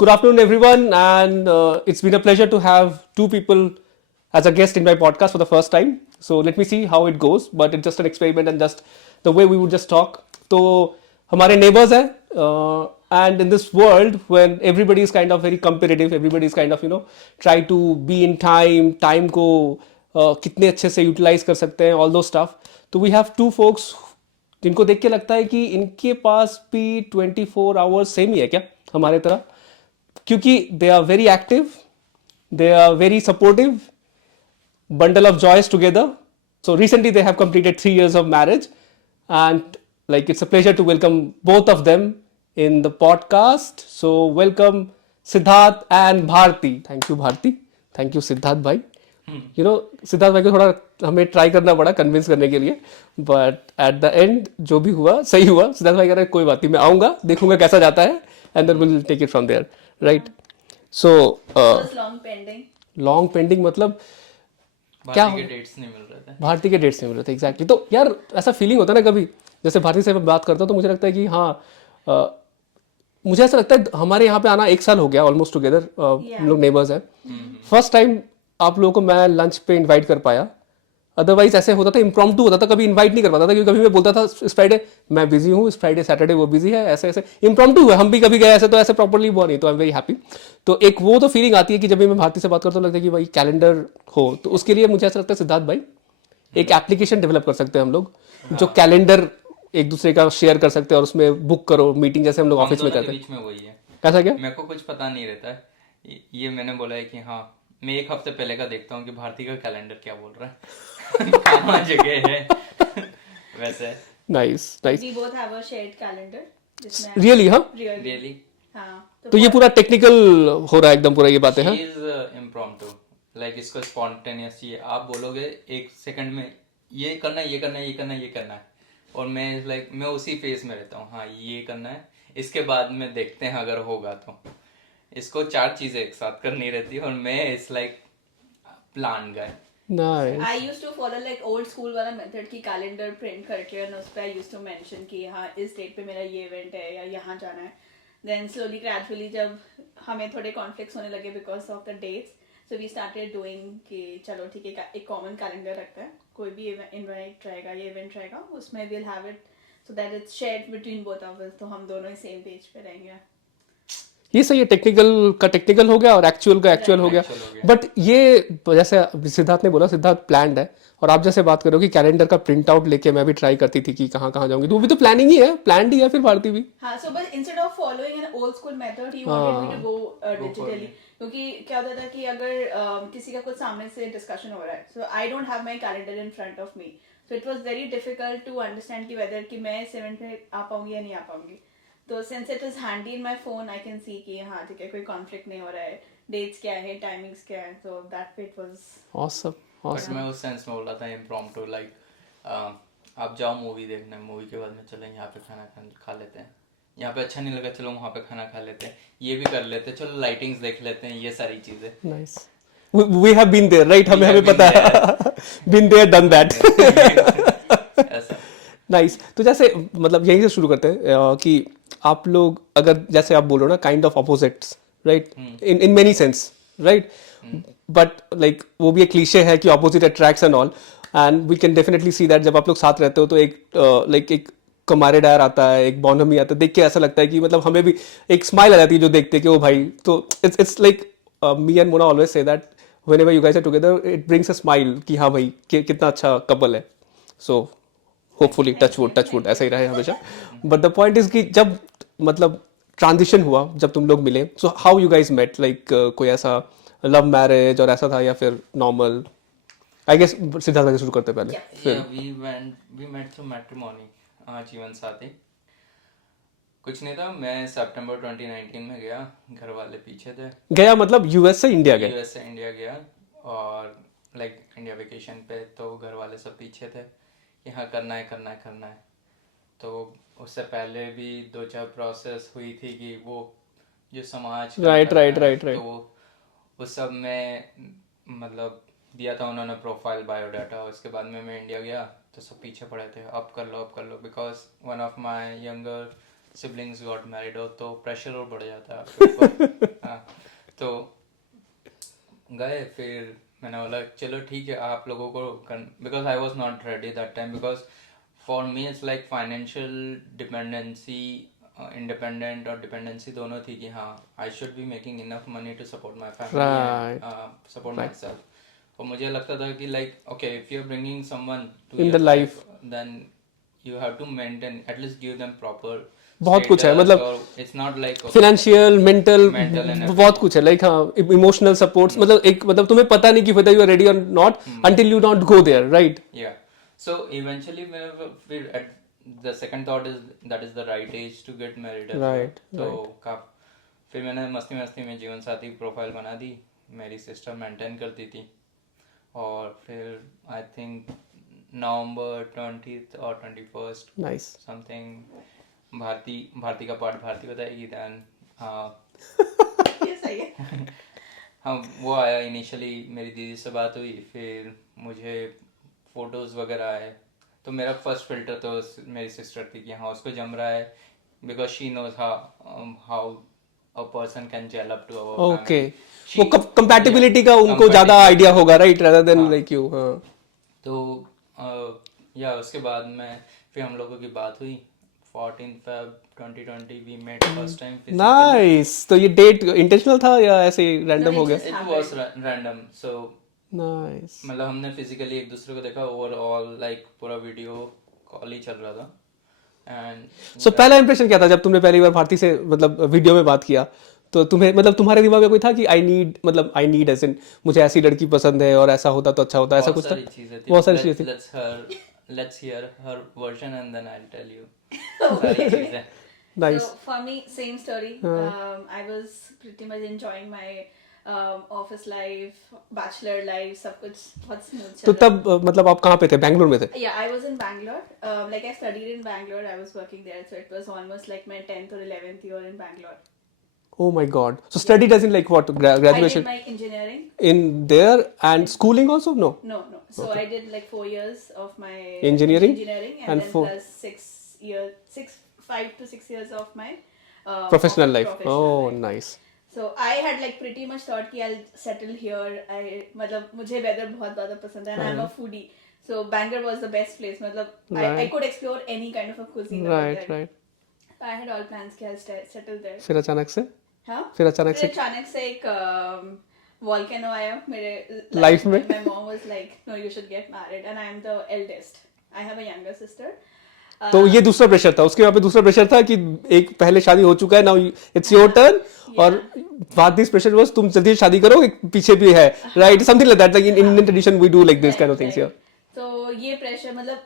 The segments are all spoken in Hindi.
Good afternoon, everyone, and it's been a pleasure to have two people as a guest in my podcast for the first time. So let me see how it goes. But it's just an experiment and just the way we would just talk. तो हमारे neighbors हैं, and in this world when everybody is kind of very competitive, everybody is kind of try to be in time को कितने अच्छे से utilize कर सकते हैं, all those stuff. तो we have two folks जिनको देख के लगता है कि इनके पास भी 24 आवर्स सेम ही है क्या हमारे तरह, क्योंकि they are very active, they are very supportive, bundle of joys together. So recently they have completed 3 years of marriage, and like it's a pleasure to welcome both of them in the podcast. So welcome Siddharth and Bharti. Thank you Bharti. Thank you Siddharth भाई. सिद्धार्थ भाई को थोड़ा हमें ट्राई करना पड़ा कन्विंस करने के लिए, बट एट द एंड जो भी हुआ सही हुआ. सिद्धार्थ भाई कह रहे कोई बात नहीं, मैं आऊँगा, देखूंगा कैसा जाता है, and then will take it from there, right. So long pending मतलब क्या भारती के डेट्स नहीं मिल रहे थे. भारती के डेट्स नहीं मिल रहे थे, एग्जैक्टली. तो यार ऐसा फीलिंग होता है ना कभी, जैसे भारती से मैं बात करता हूँ तो मुझे लगता है कि हाँ, मुझे ऐसा लगता है हमारे यहाँ पे आना 1 साल हो गया ऑलमोस्ट टुगेदर. हम लोग नेबर्स हैं. फर्स्ट टाइम आप लोगों को मैं लंच पे इनवाइट कर पाया. अदरवाइज ऐसे होता था, इम्प्रॉम्प्टू होता था, कभी इनवाइट नहीं कर पाता था, क्योंकि कभी मैं बोलता था इस फ्राइडे मैं बिजी हूँ, इस फ्राइडे सैटरडे वो बिजी है, ऐसे ऐसे इम्प्रॉम्प्टू हुआ. हम भी कभी गए ऐसे, तो ऐसे प्रॉपर्ली हुआ नहीं. तो आई एम वेरी हैप्पी. तो एक वो तो फीलिंग आती है कि जब भी मैं भारती से बात करता हूँ लगता है कि भाई कैलेंडर हो. तो उसके लिए मुझे ऐसा लगता है सिद्धार्थ भाई एक एप्लीकेशन डेवलप कर सकते हैं हम लोग, जो कैलेंडर एक दूसरे का शेयर कर सकते हैं और उसमें बुक करो मीटिंग, जैसे हम लोग ऑफिस में करते हैं. बीच में वही है. ऐसा क्या? मेरे को कुछ पता नहीं रहता है. ये मैंने बोला है कि हाँ, मैं 1 हफ्ते पहले का देखता हूँ कि भारती का कैलेंडर क्या बोल रहा है. कहाँ जगह है. वैसे nice nice. We both have a shared calendar जिसमें रियली? हाँ, रियली हाँ. तो ये पूरा टेक्निकल हो रहा है एकदम पूरा, ये बातें हैं. She is impromptu. लाइक इसको स्पॉन्टेनियस चाहिए. आप बोलोगे 1 सेकंड में ये करना है, ये करना है, ये करना है, ये करना है, और मैं लाइक मैं उसी फेज में रहता हूँ. हाँ, ये करना है, इसके बाद में देखते हैं अगर होगा तो. इसको 4 चीजें एक साथ करनी रहती है और मैं it's like plan guy. Nice. I used to follow like old school वाला मेथड की कैलेंडर प्रिंट करके और उस पे I used to mention कि हाँ इस डेट पे मेरा ये इवेंट है या यहाँ जाना है. Then slowly gradually जब हमें थोड़े कॉन्फ्लिक्ट्स होने लगे because of the dates, so we started doing कि चलो ठीक है एक कॉमन कैलेंडर रखते हैं, कोई भी इवेंट रहेगा, ये इवेंट रहेगा, उसमें we'll have it so that it's shared between both of us, तो हम दोनों ही सेम पेज पे रहेंगे. ये सही है. टेक्निकल का टेक्निकल हो गया और एक्चुअल का एक्चुअल हो गया. बट ये जैसे सिद्धार्थ ने बोला, सिद्धार्थ प्लान्ड है, और आप जैसे बात करो कि कैलेंडर का प्रिंट आउट लेके मैं भी ट्राई करती थी कि कहाँ कहाँ जाऊंगी, तो वो भी तो प्लानिंग ही है, प्लान्ड ही है. फिर भारती भी हाँ, so but instead of following an old school method, he wanted me to go digitally. क्योंकि क्या होता था कि अगर किसी का कुछ सामने से डिस्कशन हो रहा है, so I don't have my calendar in front of me, so it was very difficult to understand कि whether कि मैं इस इवेंट में आ पाऊंगी या नहीं आ पाऊंगी. तो since it is handy in my phone, I can see कि हाँ ठीक है, कोई कॉन्फ्लिक्ट नहीं हो रहा है, डेट्स क्या है, टाइमिंग्स क्या है, so that it was awesome but awesome. मैं उस सेंस में बोला था इम्प्रॉम्प्टू. लाइक आप जाओ मूवी देखने, मूवी के बाद में चलो यहाँ पे खाना खा लेते हैं, यहाँ पे अच्छा नहीं लगा चलो वहाँ पे खाना खा लेते हैं, ये भी कर लेते हैं, चलो लाइटिंग्स देख लेते हैं, ये सारी चीजें. Nice. We have been there, right. हमें पता है. Been there done that. ऐसा. नाइस. तो जैसे मतलब यहीं से शुरू करते हैं कि आप लोग अगर जैसे आप बोलो ना kind of opposites, right, in many sense, right, but like वो भी एक क्लीशे है कि opposite attracts and all, and we can definitely see that जब आप लोग साथ रहते हो तो एक लाइक एक कमारेडार आता है, एक बॉन्डमी आता है, देख के ऐसा लगता है कि मतलब हमें भी एक स्माइल आ जाती है जो देखते हैं कि ओ भाई. तो it's like me and Mona always say that whenever you guys are together it brings a smile कि हाँ भाई कितना अच्छा कपल है. सो होपफुली टच वुड ऐसा ही रहे हमेशा. बट द पॉइंट इज कि जब मतलब ट्रांजिशन हुआ, जब तुम लोग मिले, so how you guys met, like कोई ऐसा लव मैरिज और ऐसा था या फिर नॉर्मल? आई गेस सिद्धार्थ से शुरू करते पहले. फिर वी मेट थ्रू मैट्रिमोनी. जीवन साथी. कुछ नहीं था, मैं सितंबर 2019 में गया, घर वाले पीछे थे. गया मतलब यूएस से इंडिया गए? यूएस से इंडिया गया, और लाइक इंडिया वेकेशन पे, तो घर वाले सब पीछे थे कि हाँ करना है करना है करना है. तो उससे पहले भी 2-4 प्रोसेस हुई थी कि वो जो समाज का राइट करता राइट है, राइट राइट. तो उस सब में मतलब दिया था उन्होंने प्रोफाइल बायोडाटा. उसके बाद में मैं इंडिया गया तो सब पीछे पड़े थे, अब कर लो because one of my younger siblings got married हो तो प्रेशर और बढ़ जाता है आपके ऊपर। हाँ, तो गए, फिर मैंने बोला चलो ठीक है आप लोगों को, because I was not ready that time, because for me it's like financial dependency, independent और डिपेंडेंसी दोनों थी कि हाँ I should be making enough money to support my family, support myself. और मुझे लगता था कि like okay if you are bringing someone to In the life. Then you have to maintain at least give them proper, बहुत कुछ है, मतलब it's not like financial, mental, and बहुत कुछ है, लाइक हाँ इमोशनल सपोर्ट्स, मतलब एक मतलब तुम्हें पता नहीं कि whether you are ready or not until you not go there, right? Yeah. So eventually, फिर at the second thought is that is the right age to get married as well. Right, तो फिर मैंने मस्ती मस्ती में जीवन साथी प्रोफाइल बना दी, मेरी सिस्टर मेंटेन करती थी, और फिर आई थिंक नवंबर 20th और 21st Nice. समथिंग भारती का पार्ट भारती बताएगी, दैन ये सही है। हाँ वो आया इनिशियली, मेरी दीदी से बात हुई, फिर मुझे फोटोज वगैरह आए, तो मेरा फर्स्ट फिल्टर तो मेरी सिस्टर थी कि हाँ उसको जम रहा है, because she knows how a person can gel up to our Okay. वो कंपैटिबिलिटी का उनको ज्यादा आइडिया होगा, right, rather than like you. हाँ. तो या उसके बाद में फिर हम लोगों की बात हुई 14 Feb 2020 we met first time Nice. तो ये डेट इंटेंशनल था या ऐसे रैंडम हो गया? It was random, so Nice. मतलब हमने फिजिकली एक दूसरे को देखा, ओवरऑल लाइक पूरा वीडियो कॉल ही चल रहा था, एंड So पहला इंप्रेशन क्या था जब तुमने पहली बार भारती से मतलब वीडियो में बात किया? तो तुम्हें मतलब तुम्हारे दिमाग में कोई था कि आई नीड एज इन मुझे ऐसी लड़की पसंद है और ऐसा होता तो अच्छा होता, ऐसा कुछ था? बहुत सारी चीजें थी। let's hear her version and then I'll tell you सारी चीजें। Nice. So for me, same story. I was pretty much enjoying my office life, bachelor life, सब कुछ बहुत smooth तो चल रहा तब मतलब आप कहाँ पे थे? बैंगलोर में थे? था। Yeah, I was in Bangalore. Like I studied in Bangalore. I was working there, so it was almost like my 10th or 11th year in Bangalore. Oh my God. So studied as in like what? I did Graduation my engineering. in there and schooling also? No. No. So I did like 4 years of my Engineering? and And then four- plus 5 to 6 years of my Professional life. professional Oh, life. nice. So I had like pretty much thought कि I'll settle here. मतलब मुझे weather बहुत ज़्यादा पसंद है, and I'm a foodie. So Bangalore was the best place. मतलब I could explore any kind of a cuisine over Right, there. right. I had all plans कि I'll settle there. फिर अचानक से? हाँ? फिर अचानक से? अचानक से एक volcano आया मेरे Life में? My mom was like, no, you should get married, and I am the eldest. I have a younger sister. तो ये दूसरा प्रेशर था, उसके वहाँ पे दूसरा प्रेशर था कि एक पहले शादी हो चुका है, नाउ इट्स योर टर्न, और बाद दिस प्रेशर वाज तुम जल्दी शादी करो, एक पीछे भी है, right, something like that, like in Indian tradition we do like this kind of things here. तो ये प्रेशर मतलब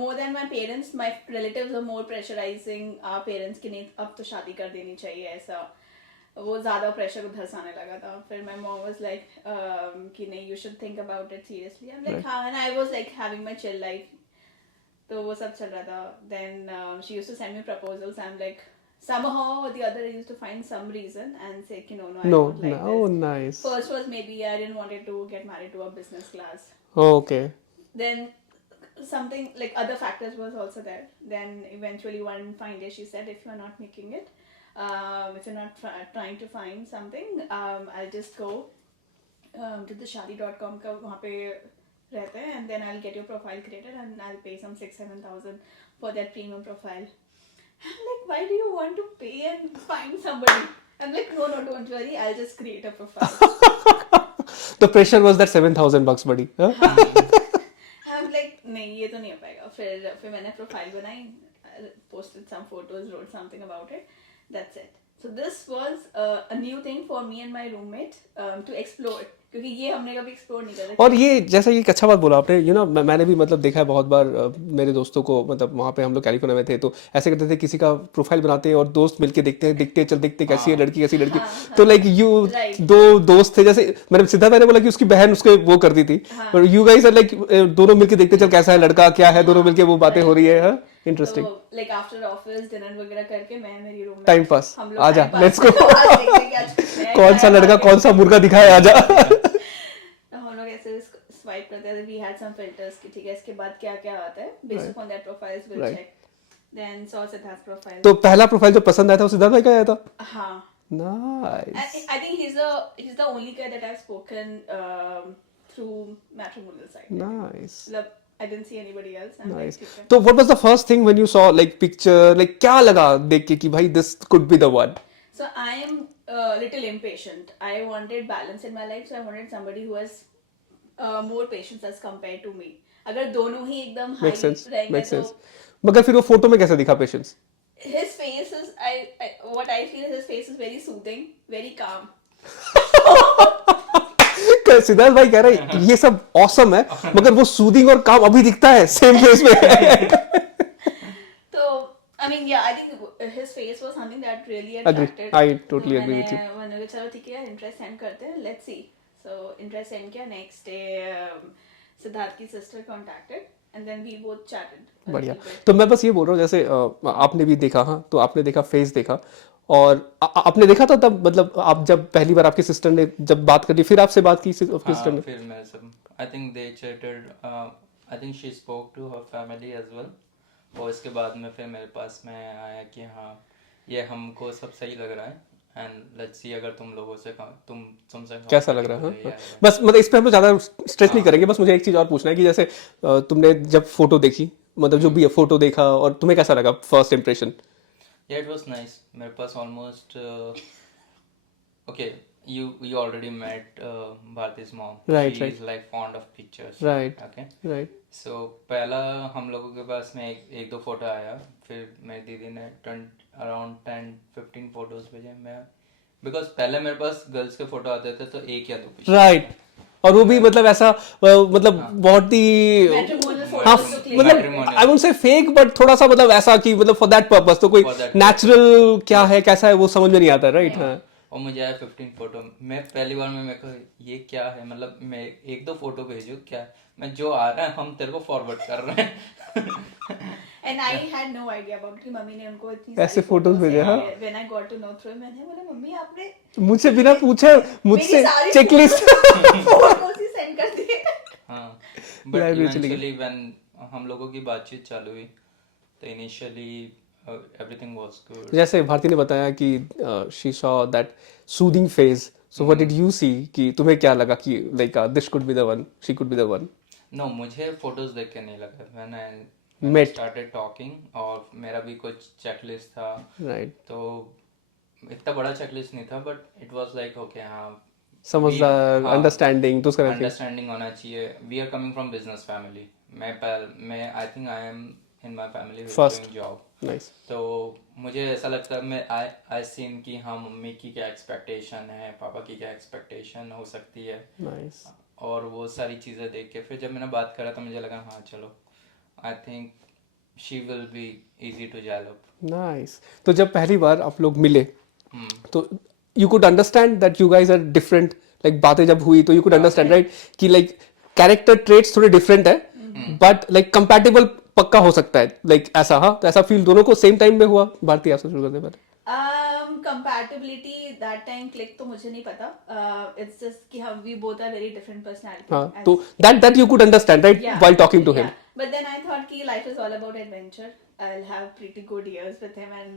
more than my parents, my relatives are more pressurizing our parents कि नहीं अब तो शादी कर देनी चाहिए, ऐसा वो ज्यादा प्रेशर उधर से आने लगा था। फिर my mom was like कि नहीं, you should think about it seriously. I'm like हाँ, and I was like having my chill life. तो वो सब चल रहा था. Then she used to send me proposals. I'm like somehow or the other I used to find some reason and say कि no, I don't like this. Oh, nice. First was maybe I didn't wanted to get married to a business class. Okay. Then something like other factors was also there. Then eventually one fine day she said, if you're not making it, if you're not trying to find something, I'll just go to the shadi.com का वहाँ पे रहते हैं, and then I'll get your profile created and I'll pay some 6,000-7,000 for that premium profile. I'm like, why do you want to pay and find somebody? I'm like, no, don't worry, I'll just create a profile. The pressure was that $7,000 buddy. Huh? I'm like, नहीं ये तो नहीं हो पाएगा. फिर मैंने प्रोफाइल बनाई, posted some photos, wrote something about it. That's it. So this was a new thing for me and my roommate to explore, क्योंकि ये हमने कभी एक्सप्लोर नहीं करा. और ये जैसा ये एक अच्छा बात बोला आपने, यू नो मैंने भी मतलब देखा है बहुत बार, मेरे दोस्तों को, मतलब वहाँ पे हम लोग कैलिफोर्निया में थे तो ऐसे करते थे, किसी का प्रोफाइल बनाते हैं और दोस्त मिलके देखते कैसी है लड़की कैसी लड़की, तो लाइक यू दो दोस्त थे, जैसे मैंने सिद्धार्थ मैंने बोला कि उसकी बहन उसके वो कर दी थी, और यू गाइस आर लाइक दोनों मिलके देखते चल कैसा है लड़का, क्या है, दोनों मिलके वो बातें हो रही है. इंटरेस्टिंग. तो लाइक आफ्टर ऑफिस डिनर वगैरह करके मैं मेरी रूम में टाइम पास, आजा लेट्स गो. कौन कौन सा लड़का कौन सा मुर्गा दिखाए, आजा. हम लोग ऐसे स्वाइप करते थे. वी हैड सम फिल्टर्स कि ठीक है इसके बाद क्या क्या आता है, based upon that profiles will check. then saw Siddharth's profile. तो पहला प्रोफाइल जो पसंद आया था वो सिद्धार्थ भाई का आया था. हाँ. Nice. I think he's the only guy that I've spoken through matrimonial side. Nice. Like, I didn't see anybody else. I'm Nice. like, okay. तो what was the first thing when you saw like picture, like क्या लगा देख के कि भाई this could be the one? So I am a little impatient. I wanted balance in my life, so I wanted somebody who has more patience as compared to me. अगर दोनों ही एकदम high Makes sense. रहेंगे Makes तो sense. मगर फिर वो फोटो में कैसे दिखा patience? his face is what I feel is his face is very soothing, very calm. Siddharth भाई कह रहे हैं ये सब ऑसम है मगर वो सूदिंग और काम अभी दिखता है सेम फेस में. So I mean, yeah, I think his face was something that really Agree. attracted. I totally agree with you. मैंने कहा चलो ठीक है यार इंटरेस्ट सेंड करते हैं, let's see. So interest send किया, नेक्स्ट डे सिद्धार्थ की sister contacted and then we both chatted. a बढ़िया. little bit. तो मैं बस ये बोल रहा हूँ जैसे आपने भी देखा, हाँ, तो आपने देखा फेस देखा और आपने देखा था तब मतलब आप जब पहली बार आपकी सिस्टर ने जब बात करी फिर आपसे बात की सिस्टर हाँ, ने. फिर मेरे सब I think they chatted, I think she spoke to her family as well. और इसके बाद में फिर मेरे पास में आया कि हाँ ये हमको सब सही लग रहा है एंड लेट्स सी अगर तुम लोगों से तुमसे कैसा लग रहा है, compatible हाँ? बस मतलब इस पे हम लोग ज्यादा स्ट्रेस नहीं करेंगे. बस मुझे एक चीज और पूछना है कि जैसे तुमने जब फोटो देखी मतलब जो भी फोटो देखा और तुम्हें कैसा लगा first impression? Yeah, it was nice. मेरे पास almost okay. You already met Bharti's mom. Right, She right. is like fond of pictures. Right. Okay. Right. So पहला हम लोगों के पास में एक दो फोटो आया. फिर मेरी दीदी ने अराउंड 10-15 फोटोज भेजे. मैं बिकॉज पहले मेरे पास गर्ल्स के फोटो आते थे तो एक या दो पिक्चर. राइट. और वो भी मतलब ऐसा मतलब बहुत ही Matrimonial हाँ photos तो clear. मतलब Matrimonial. I won't say fake but थोड़ा सा मतलब ऐसा कि मतलब फॉर दैट पर्पस तो कोई For that नेचुरल क्या है कैसा है वो समझ में नहीं आता. राइट. हाँ. और मुझे आया 15 फोटो. मैं पहली बार में मेरे को ये क्या है मतलब मैं एक दो फोटो भेजू क्या मैं जो आ रहा है हम तेरे को फॉरवर्ड कर रहे हैं. And I had no idea about कि मम्मी ने उनको इतनी ऐसे सारी photos भेजे, हाँ? When I got to know through मैंने बोला मम्मी आपने मुझसे बिना पूछे मुझसे सारी चेकलिस्ट फोटोज ही सेंड कर दिए. हाँ बट Live में चली गई. इवेंचुअली व्हेन हम लोगों की बातचीत चालू हुई तो इनिशियली एवरीथिंग वाज गुड. जैसे भारती ने बताया कि she saw that soothing phase. So what did you see कि तुम्हें क्या लगा कि like this could be the one she could be the one? No मुझे फोटोज देख के नहीं लगा. When I Met. Started talking और मेरा भी कुछ चेकलिस्ट था. राइट. तो इतना बड़ा चेकलिस्ट नहीं था but it was like okay हाँ समझदार अंडरस्टैंडिंग तो उसका अंडरस्टैंडिंग होना चाहिए. We are coming from business family. मैं I think I am in my family First. Doing job. Nice. तो मुझे ऐसा लगता है मैं आई सीन कि हाँ मम्मी की क्या एक्सपेक्टेशन है पापा की क्या एक्सपेक्टेशन हो सकती है नाइस. और वो सारी चीज़ें देख के फिर जब मैंने बात करा तो मुझे लगा हाँ चलो I think she will be easy to gel up. Nice. तो जब पहली बार आप लोग मिले तो you could understand that you guys are different. Like बातें जब हुई तो यू कुड अंडरस्टैंड राइट कि लाइक कैरेक्टर ट्रेट्स थोड़े डिफरेंट है बट लाइक कंपैटिबल पक्का हो सकता है लाइक ऐसा. हाँ तो ऐसा फील दोनों को सेम टाइम में हुआ? भारती आपसे शुरू करते पहले. Compatibility that time click तो मुझे नहीं पता. It's just कि हम we both are very different personalities. हाँ तो that you could understand right while talking to him. Yeah. But then I thought कि life is all about adventure. I'll have pretty good years with him and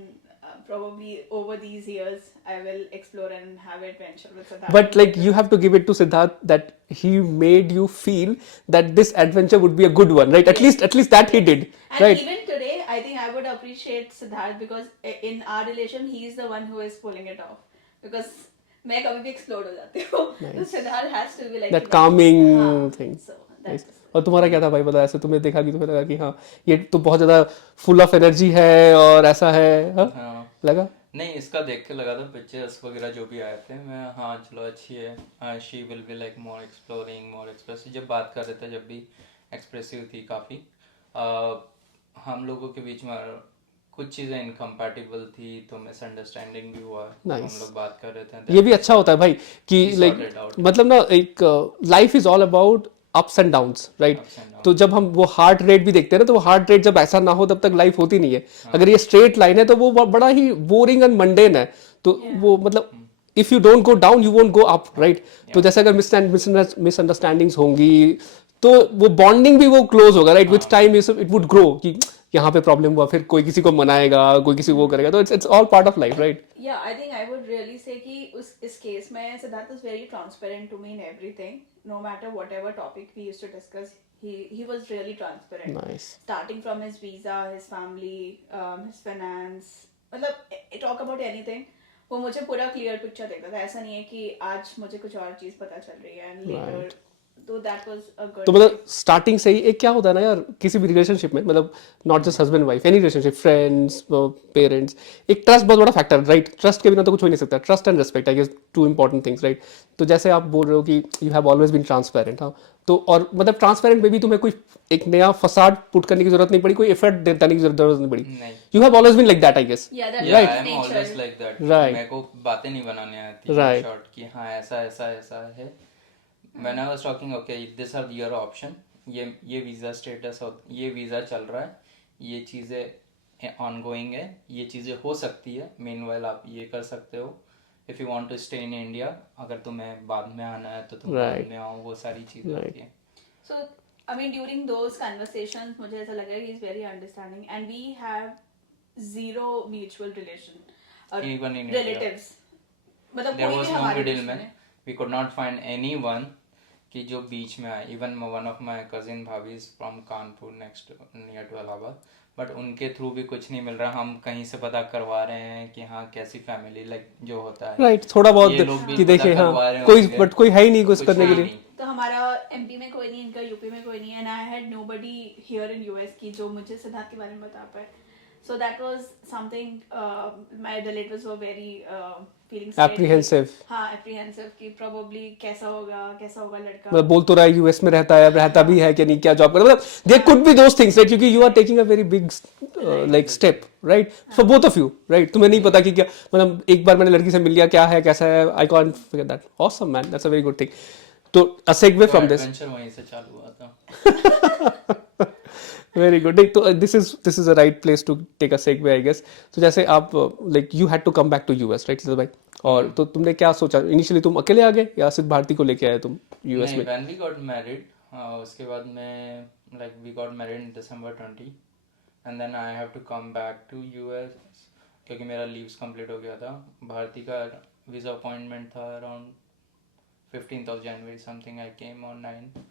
probably over these years I will explore and have adventure with Siddharth. But like you have to give it to Siddharth that he made you feel that this adventure would be a good one, right? Yes. At least that he did, And right? even today, I think I would appreciate Siddharth because in our relation, he is the one who is pulling it off. Because मैं कभी भी explode हो जाती हूँ. So Siddharth has to be like That calming हाँ, thing. So Nice. that's और तुम्हारा क्या था भाई बता. ऐसे तुम्हें देखा कि तुम्हें लगा कि हाँ ये तो बहुत ज्यादा फुल ऑफ एनर्जी है और ऐसा है. हाँ हाँ लगा. नहीं इसका देख के लगा था पिक्चर्स वगैरह जो भी आए थे मैं हाँ चलो अच्छी है. She will be like more exploring more expressive. जब बात कर रहे थे जब भी एक्सप्रेसिव थी काफ़ी. हम लोगों के बीच में कुछ चीज़ें इनकम्पैटिबल थी तो मिसअंडरस्टैंडिंग भी हुआ. Nice. हम लोग बात कर रहे थे ये भी अच्छा होता है भाई कि We लाइक sorted out. मतलब ना एक life is all about ups and downs right. Ups and downs. तो जब हम वो हार्ट रेट भी देखते हैं ना तो वो हार्ट रेट जब ऐसा ना हो तब तक लाइफ होती नहीं है. अगर ये स्ट्रेट लाइन है तो वो बड़ा ही बोरिंग एंड मंडेन है. तो वो मतलब if you don't go down you won't go up right. तो जैसे अगर मिसअंडरस्टैंडिंग्स होंगी तो वो बॉन्डिंग भी वो क्लोज होगा right. With time it would grow कि यहाँ पे प्रॉब्लम हुआ, फिर कोई किसी को मनाएगा, कोई किसी को वो करेगा, तो it's all part of life, right? Yeah, I think I would really say कि इस केस में Siddharth was very transparent to me in everything. No matter whatever topic we used to discuss, he was really transparent. Nice. Starting from his visa, his family, his finance, मतलब talk about anything. वो मुझे पूरा clear picture देता था. ऐसा नहीं है कि आज मुझे कुछ और चीज पता चल रही है and later. Right. तो that was a good. तो मतलब स्टार्टिंग से ही एक क्या होता है ना यार, किसी भी रिलेशनशिप में, मतलब not just husband wife, any relationship, friends, parents, एक ट्रस्ट बहुत बड़ा फैक्टर, राइट? ट्रस्ट के बिना तो कुछ हो ही नहीं सकता. Trust and respect, I guess two important things, right? तो जैसे आप बोल रहे हो कि you have always been transparent, हाँ, तो और मतलब ट्रांसपेरेंट में भी तुम्हें कोई एक नया फसाड पुट करने की जरूरत नहीं पड़ी, कोई एफर्ट देने की जरूरत नहीं पड़ी. नहीं. You have always been like that, I guess. Yeah, that Yeah, was I am nature. always like that. Right. मेरे को बातें नहीं बनाने आती हैं Right. short कि हाँ ऐसा ऐसा ऐसा है. When I was talking, okay, this are your option. ये वीज़ा स्टेटस, ये वीज़ा चल रहा है, ये चीज़ें ऑनगोइंग है, ये चीज़ें हो सकती है. मीनवाइल आप ये कर सकते हो. If you want to stay in India, अगर तुम्हें बाद में आना है तो तुम बाद Right. में आओ, वो सारी चीज़ें Right. होती हैं. So, I mean, during those conversations, मुझे ऐसा लगा कि he's very understanding, and we have zero mutual relation. और Even in India. relatives. मतलब There कोई was भी no हमारे बीच middleman. में We could not find anyone कि जो बीच में आए. Even one of my cousin भाभी is from Kanpur next near to Allahabad. But उनके थ्रू भी कुछ नहीं मिल रहा. हम कहीं से पता करवा रहे हैं कि हाँ कैसी फैमिली लाइक जो होता है. राइट, थोड़ा बहुत ये लोग भी कि पता देखिए, हाँ, करवा रहे कोई होंगे. बट कोई है ही नहीं कुछ कुछ करने के है लिए. नहीं. तो हमारा एमपी में कोई नहीं, इनका यूपी में कोई नहीं, and I had nobody here in US की जो मुझे सिद्धार्थ के बारे में बता पाए. So that was something my relatives were very feeling Apprehensive. हाँ, एप्रीहेंसिव कि प्रोबेबली कैसा होगा लड़का. मतलब बोल तो रहा है यूएस में रहता है, अब रहता भी है कि नहीं, क्या जॉब करता है, मतलब there could be those things, right? क्योंकि you are taking a very big like step, right, for both of you, right? तुम्हें नहीं पता कि क्या, मतलब एक बार मैंने लड़की से मिल लिया, क्या है कैसा है, I can't forget that. Awesome man, that's a very good thing. तो a segue from this, adventure वहीं से चालू हुआ था. Very good. तो this is a right place to take a segue, I guess. तो जैसे आप like you had to come back to US, right Siddharth भाई? और तो तुमने क्या सोचा इनिशियली, तुम अकेले आ गए या सिर्फ भारती को लेके आए तुम यूएस नहीं, में? when we got married, उसके बाद में like we got married in December 20 and then I have to come back to US क्योंकि मेरा लीव्स कंप्लीट हो गया था. भारती का वीज़ा अपॉइंटमेंट था around 15th of January something. I came on 9.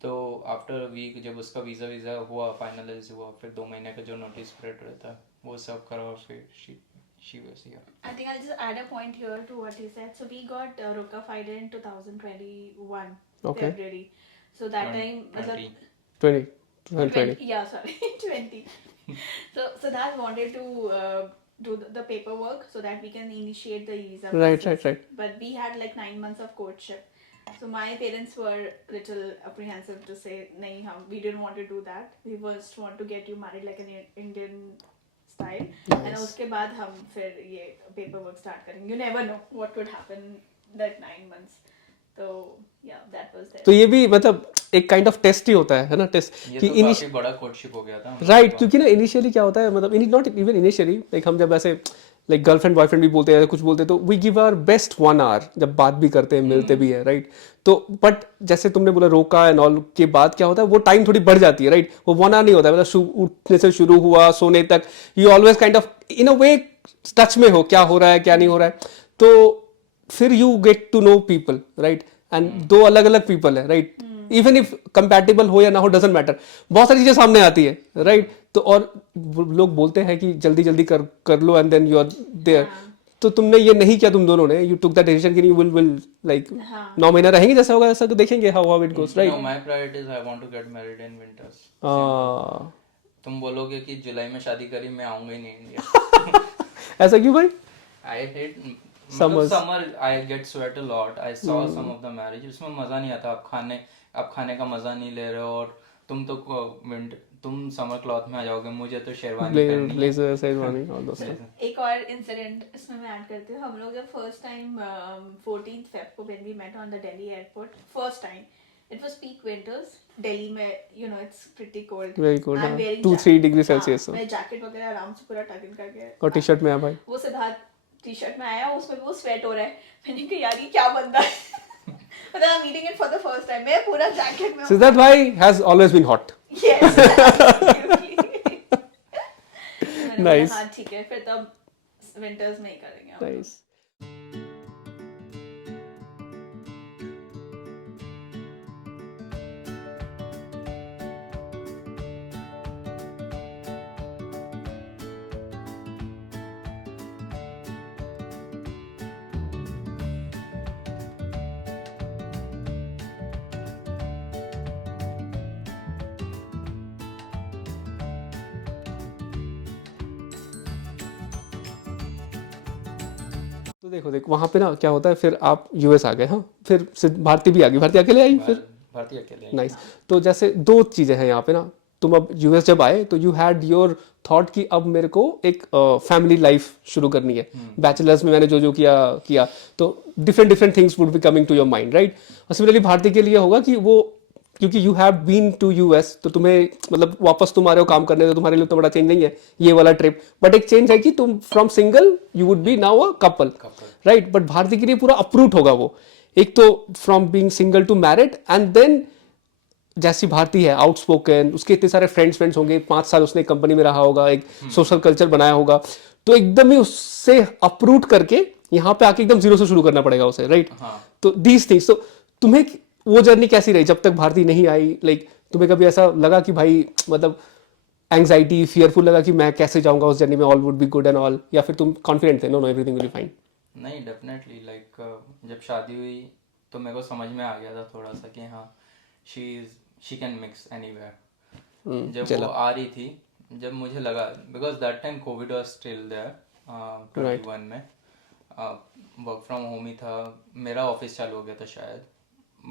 तो आफ्टर वीक जब उसका वीज़ा हुआ, फाइनलाइज हुआ, फिर 2 महीने का जो नोटिस पीरियड रहता है वो सब करा और फिर she was here. I think I'll just add a point here to what he said. So we got Ruka filed in 2021 Okay. February. So that time, 20. 2020. yeah, sorry, 20. So that wanted to do the paperwork so that we can initiate the visa Right, process. right. But we had like 9 months of courtship. So my parents were little apprehensive to say, nahi, we didn't want to do that. We first want to get you married like an Indian style. Nice. And उसके बाद हम फिर ये paperwork start करेंगे. You never know what could happen that 9 months. So yeah, that was there. तो ये भी मतलब एक काइंड ऑफ टेस्ट ही होता है ना, टेस्ट ये कि तो काफी बड़ा कोर्टशिप हो गया था. राइट, क्योंकि ना इनिशियली क्या होता है, मतलब नॉट इवन इनिशियली, लाइक हम जब ऐसे लाइक गर्लफ्रेंड बॉयफ्रेंड भी बोलते हैं, कुछ बोलते हैं, तो we give our best 1 hour जब बात भी करते हैं, मिलते भी है, राइट? तो बट जैसे तुमने बोला रोका एंड ऑल के बाद क्या होता है, वो टाइम थोड़ी बढ़ जाती है, राइट? वो 1 hour नहीं होता है, मतलब उठने से शुरू हुआ सोने तक, you always kind of in a way touch में हो, क्या हो रहा है क्या नहीं हो रहा है. तो फिर you get to know people, right? And 2 अलग अलग पीपल है, राइट? इवन इफ कंपैटिबल हो या ना हो, डजंट मैटर, बहुत सारी चीजें सामने आती है, राइट? तो और लोग बोलते हैं कि जल्दी जल्दी कर लो and then you are there. तो तुमने ये नहीं किया, तुम दोनों ने, यू टुक दैट डिसीजन कि यू विल लाइक 9 महीना रहेंगे, जैसा होगा ऐसा तो देखेंगे how it goes, right? No, my priority is I want to get married in winters. तुम बोलोगे कि जुलाई में शादी करी, मैं आऊंगा ही नहीं इंडिया. ऐसा क्यों भाई? I hate Summers. summer. I get sweat a lot. I saw some of the marriage. उसमें मजा नहीं आता. आप खाने का मजा नहीं ले रहे हो, और तुम समर क्लॉथ में आ जाओगे. मुझे तो शेरवानी पहननी है. Blazer, sherwani, all those stuff. एक और इंसिडेंट इसमें मैं ऐड करती हूँ. हम लोग जब फर्स्ट टाइम 14th Feb को when we met on the Delhi airport, first time, it was peak winters. Delhi में you know it's pretty cold. Very cold, I'm हाँ. wearing 2-3 jacket. degree Celsius. हाँ, मैं जैकेट वगैरह आराम से पूरा टक इन करके. और टी शर्ट में आया भाई. वो सिद्धार्थ टी शर्ट में आया, उसमें भी वो स्वेट हो रहा है. मैंने कहा यार ये क्या बंदा है. मतलब I'm meeting it for the first time. मैं पूरा जैकेट में. Siddharth bhai has always been hot. Yes. absolutely. हमने बोला Nice. हाँ ठीक है, फिर तब विंटर्स में ही करेंगे हम लोग। नाइस। तो देखो वहां पे ना क्या होता है, फिर आप यूएस आ गए, हाँ, फिर भारती भी आ गई, भारती अकेले आई फिर। भारतीय अकेले हैं। नाइस। तो जैसे दो चीजें हैं यहाँ पे ना, तुम अब यूएस जब आए तो यू हैड योर थॉट कि अब मेरे को एक फैमिली लाइफ शुरू करनी है। बैचलर्स में मैंने जो जो किया किया, तो different different things would be coming to your mind, right. और सिमिलरली भारती के लिए होगा कि वो, क्योंकि you have been to US, तो तुम्हें मतलब वापस तुम आ रहे हो काम करने, तो तुम्हारे लिए तो बड़ा चेंज नहीं है ये वाला ट्रिप, बट एक चेंज है कि तुम from single you would be now a couple, right. But Bharti के लिए पूरा अप्रूट होगा वो, एक तो from being single to married, and then जैसी भारती है आउटस्पोकन, उसके इतने सारे फ्रेंड्स होंगे, 5 साल उसने कंपनी में रहा होगा, एक सोशल कल्चर बनाया होगा, तो एकदम ही उससे अप्रूट करके यहाँ पे आके एकदम जीरो से शुरू करना पड़ेगा उसे, राइट। तो दीज थिंग्स, तो तुम्हें वो जर्नी कैसी रही जब तक भारती नहीं आई? लाइक तुम्हें कभी ऐसा लगा कि भाई मतलब एंग्जाइटी, फियरफुल लगा कि मैं कैसे जाऊंगा उस जर्नी में, all would be good and all, या फिर तुम कॉन्फिडेंट थे, no no everything will be fine? नहीं, डेफिनेटली लाइक जब शादी हुई तो मेरे को समझ में आ गया था थोड़ा सा कि हाँ शी कैन मिक्स एनीवेयर। जब वो आ रही थी, जब मुझे लगा, because that time covid was still there 21 में, वर्क फ्रॉम होम ही था, मेरा ऑफिस चालू हो गया था शायद,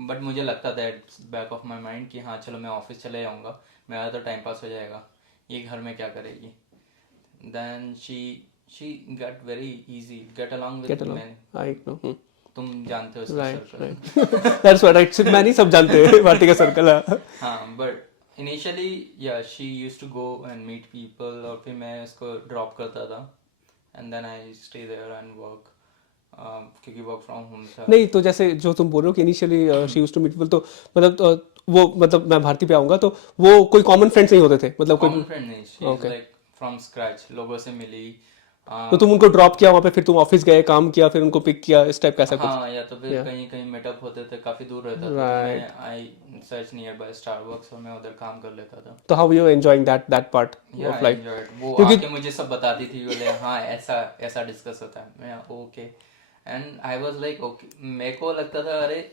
बट मुझे लगता था बैक ऑफ माई माइंड कि हाँ चलो मैं ऑफिस चले जाऊँगा, मेरा तो टाइम पास हो जाएगा, ये घर में क्या करेगी। Then she get very easy get along with man. I know, तुम जानते हो इसका right circle. Right, that's what, right, मैं नहीं, सब जानते हैं भारती का सर्कल। हाँ, बट इनिशियली या she used to go and meet people, और फिर मैं इसको ड्रॉप करता था, and then I stay there and work, क्योंकि वर्क फ्रॉम होम था। नहीं, तो जैसे जो तुम बोल रहे हो कि initially she used to meet people, तो मतलब वो मतलब मैं भारती पे आऊंगा, तो वो कोई कॉमन फ्रेंड्स नहीं होते थे, मतलब कॉमन कोई, फ्रेंड नहीं, she is like from scratch, लोगों से मिली। तो तुम उनको ड्रॉप किया वहां पे, फिर तुम ऑफिस गए, काम किया, फिर उनको पिक किया, इस टाइप का ऐसा कुछ? हाँ, या तो फिर कहीं कहीं मीटअप होते थे, काफी दूर रहता था, तो मैं I search near by Starbucks और मैं उधर काम कर लेता था। तो how you enjoying that part या ऑफ आई लाइफ? एंजॉयड, वो क्योंकि आके मुझे सब बताती थी, बोले हाँ ऐसा ऐसा डिस्कस होता है, मैं okay, and I was like okay. मेरे को लगता था अरे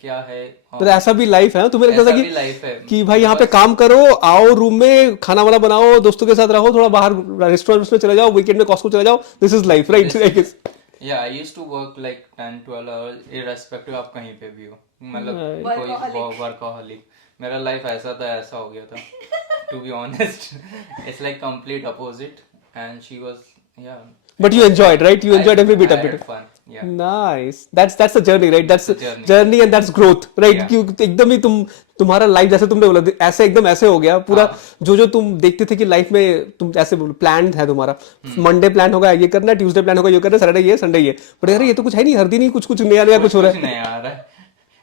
क्या है, तो ऐसा भी लाइफ है ना, तुम्हें लगता था ऐसा भी लाइफ है कि भाई यहाँ पे काम करो, आओ रूम में खाना वाना बनाओ, दोस्तों के साथ रहो, थोड़ा बाहर रेस्टोरेंट में चले जाओ, वीकेंड में कॉस्को चले जाओ, this is life, right, I guess. Yeah I used to work like 10-12 hours irrespective आप कहीं पे भी हो, मतलब कोई Workaholic. वर्कaholic। मेरा लाइफ ऐसा था, ऐसा हो गया था, to be honest, it's like complete opposite, and she was या But you enjoyed, right? You enjoyed every bit of I it. had fun, yeah. Nice. That's the journey, right? That's That's the journey. journey and that's growth, right? Yeah. क्यों एकदम ही तुम्हारा लाइफ जैसे तुमने बोला ऐसे एकदम ऐसे हो गया पूरा। जो तुम देखते थे कि लाइफ में तुम ऐसे प्लान है तुम्हारा, मंडे प्लान होगा ये करना है, ट्यूसडे प्लान होगा ये करना है, सैटरडे ये, संडे ये, बट यार ये तो कुछ है नहीं, हर दिन ही कुछ कुछ नया नया कुछ हो रहा है। नहीं आ रहा है,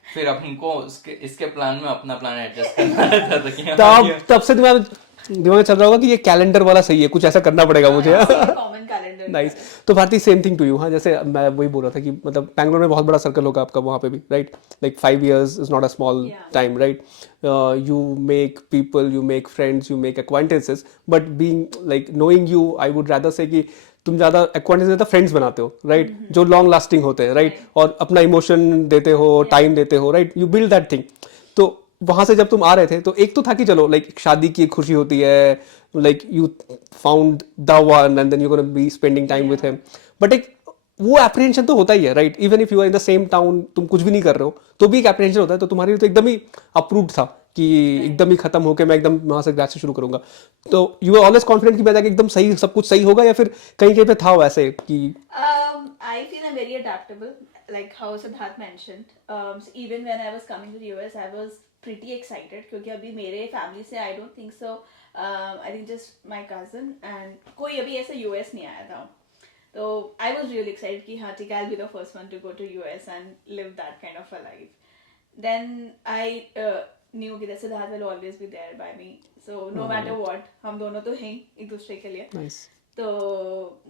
फिर अब हमको इसके प्लान में अपना प्लान एडजस्ट करना रहता था कि तब से दिमाग में चल रहा होगा कि ये कैलेंडर वाला सही है, कुछ ऐसा करना पड़ेगा मुझे। Common calendar. नाइस। तो Bharti same thing to you, हाँ, जैसे मैं वही बोल रहा था कि मतलब बैंगलोर में बहुत बड़ा सर्कल होगा आपका वहाँ पे भी, right? Like 5 years is not a small time, right? You make people, you make friends, you make acquaintances, but being like knowing you, I would rather say कि तुम ज्यादा एक्वाइंटेंस ज्यादा फ्रेंड्स बनाते हो, राइट? जो लॉन्ग लास्टिंग होते हैं, राइट? और अपना इमोशन देते हो, टाइम देते हो, right? You build that thing. तो वहां से जब तुम आ रहे थे तो एक तो था कि चलो लाइक शादी की एक खुशी होती है, like you found the one and then you gonna be spending time with him, but एक वो एप्रीहेंशन तो होता ही है, right? Even if you are in the same town, तुम कुछ भी नहीं कर रहे हो तो भी एक एप्रीहेंशन होता है। तो तुम्हारे लिए तो एकदम ही अप्रूव्ड था कि एकदम ही खत्म होकर मैं एकदम वहां से ग्रैच से शुरू करूंगा। तो यू आर ऑलवेज कॉन्फिडेंट कि मैं जाके एकदम सही सब कुछ सही होगा, या फिर कहीं कहीं पे था वैसे कि I feel I'm very adaptable, like how Siddharth mentioned. So even when I was coming to the US, I was pretty excited क्योंकि अभी मेरे फैमिली से I don't think so. I think just my cousin and कोई अभी ऐसा US नहीं आया था. So I was really excited कि हाँ ठीक है, I'll be the first one to go to US and live that kind of a life. Then I knew कि Siddharth will always be there by me. So no matter what, हम दोनों तो हैं एक दूसरे के लिए. nice. So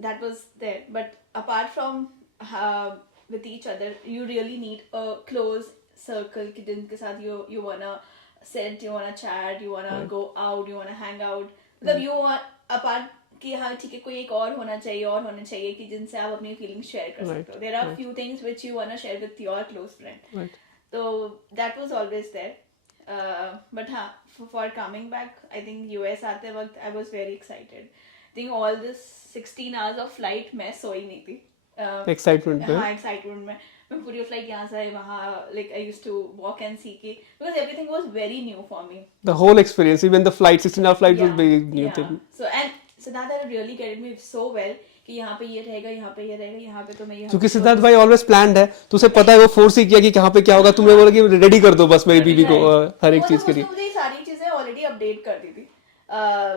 that was there. But apart from with each other, you really need a close circle कि जिनके साथ you wanna sit, you wanna chat, you wanna go out, you wanna hang out. मतलब you want apart कि हाँ ठीक है कोई एक और होना चाहिए कि जिनसे आप अपनी feelings share कर सकते हो. There are few things which you wanna share with your close friend. Right. So that was always there. But हाँ, for coming back, I think US आते वक्त I was very excited. I think all this 16 hours of flight मैं सोई नहीं थी. Excitement में. हाँ, excitement में. मैं पूरी flight यहाँ से वहाँ, like I used to walk and see कि because everything was very new for me. The whole experience, even the flight, 16-hour flight was Yeah, very new yeah. thing. So that really guided me so well कि यहाँ पे ये रहेगा, यहाँ पे ये रहेगा, यहाँ पे तो मैं यहाँ क्योंकि पे सिद्धार्थ भाई ऑलवेज प्लान्ड है, तो उसे पता है वो फोर्स ही किया कि कहाँ पे क्या होगा, तुमने बोला कि रेडी कर दो बस मेरी बीवी को हर एक चीज के लिए. मुझे सारी चीजें ऑलरेडी अपडेट कर दी थी.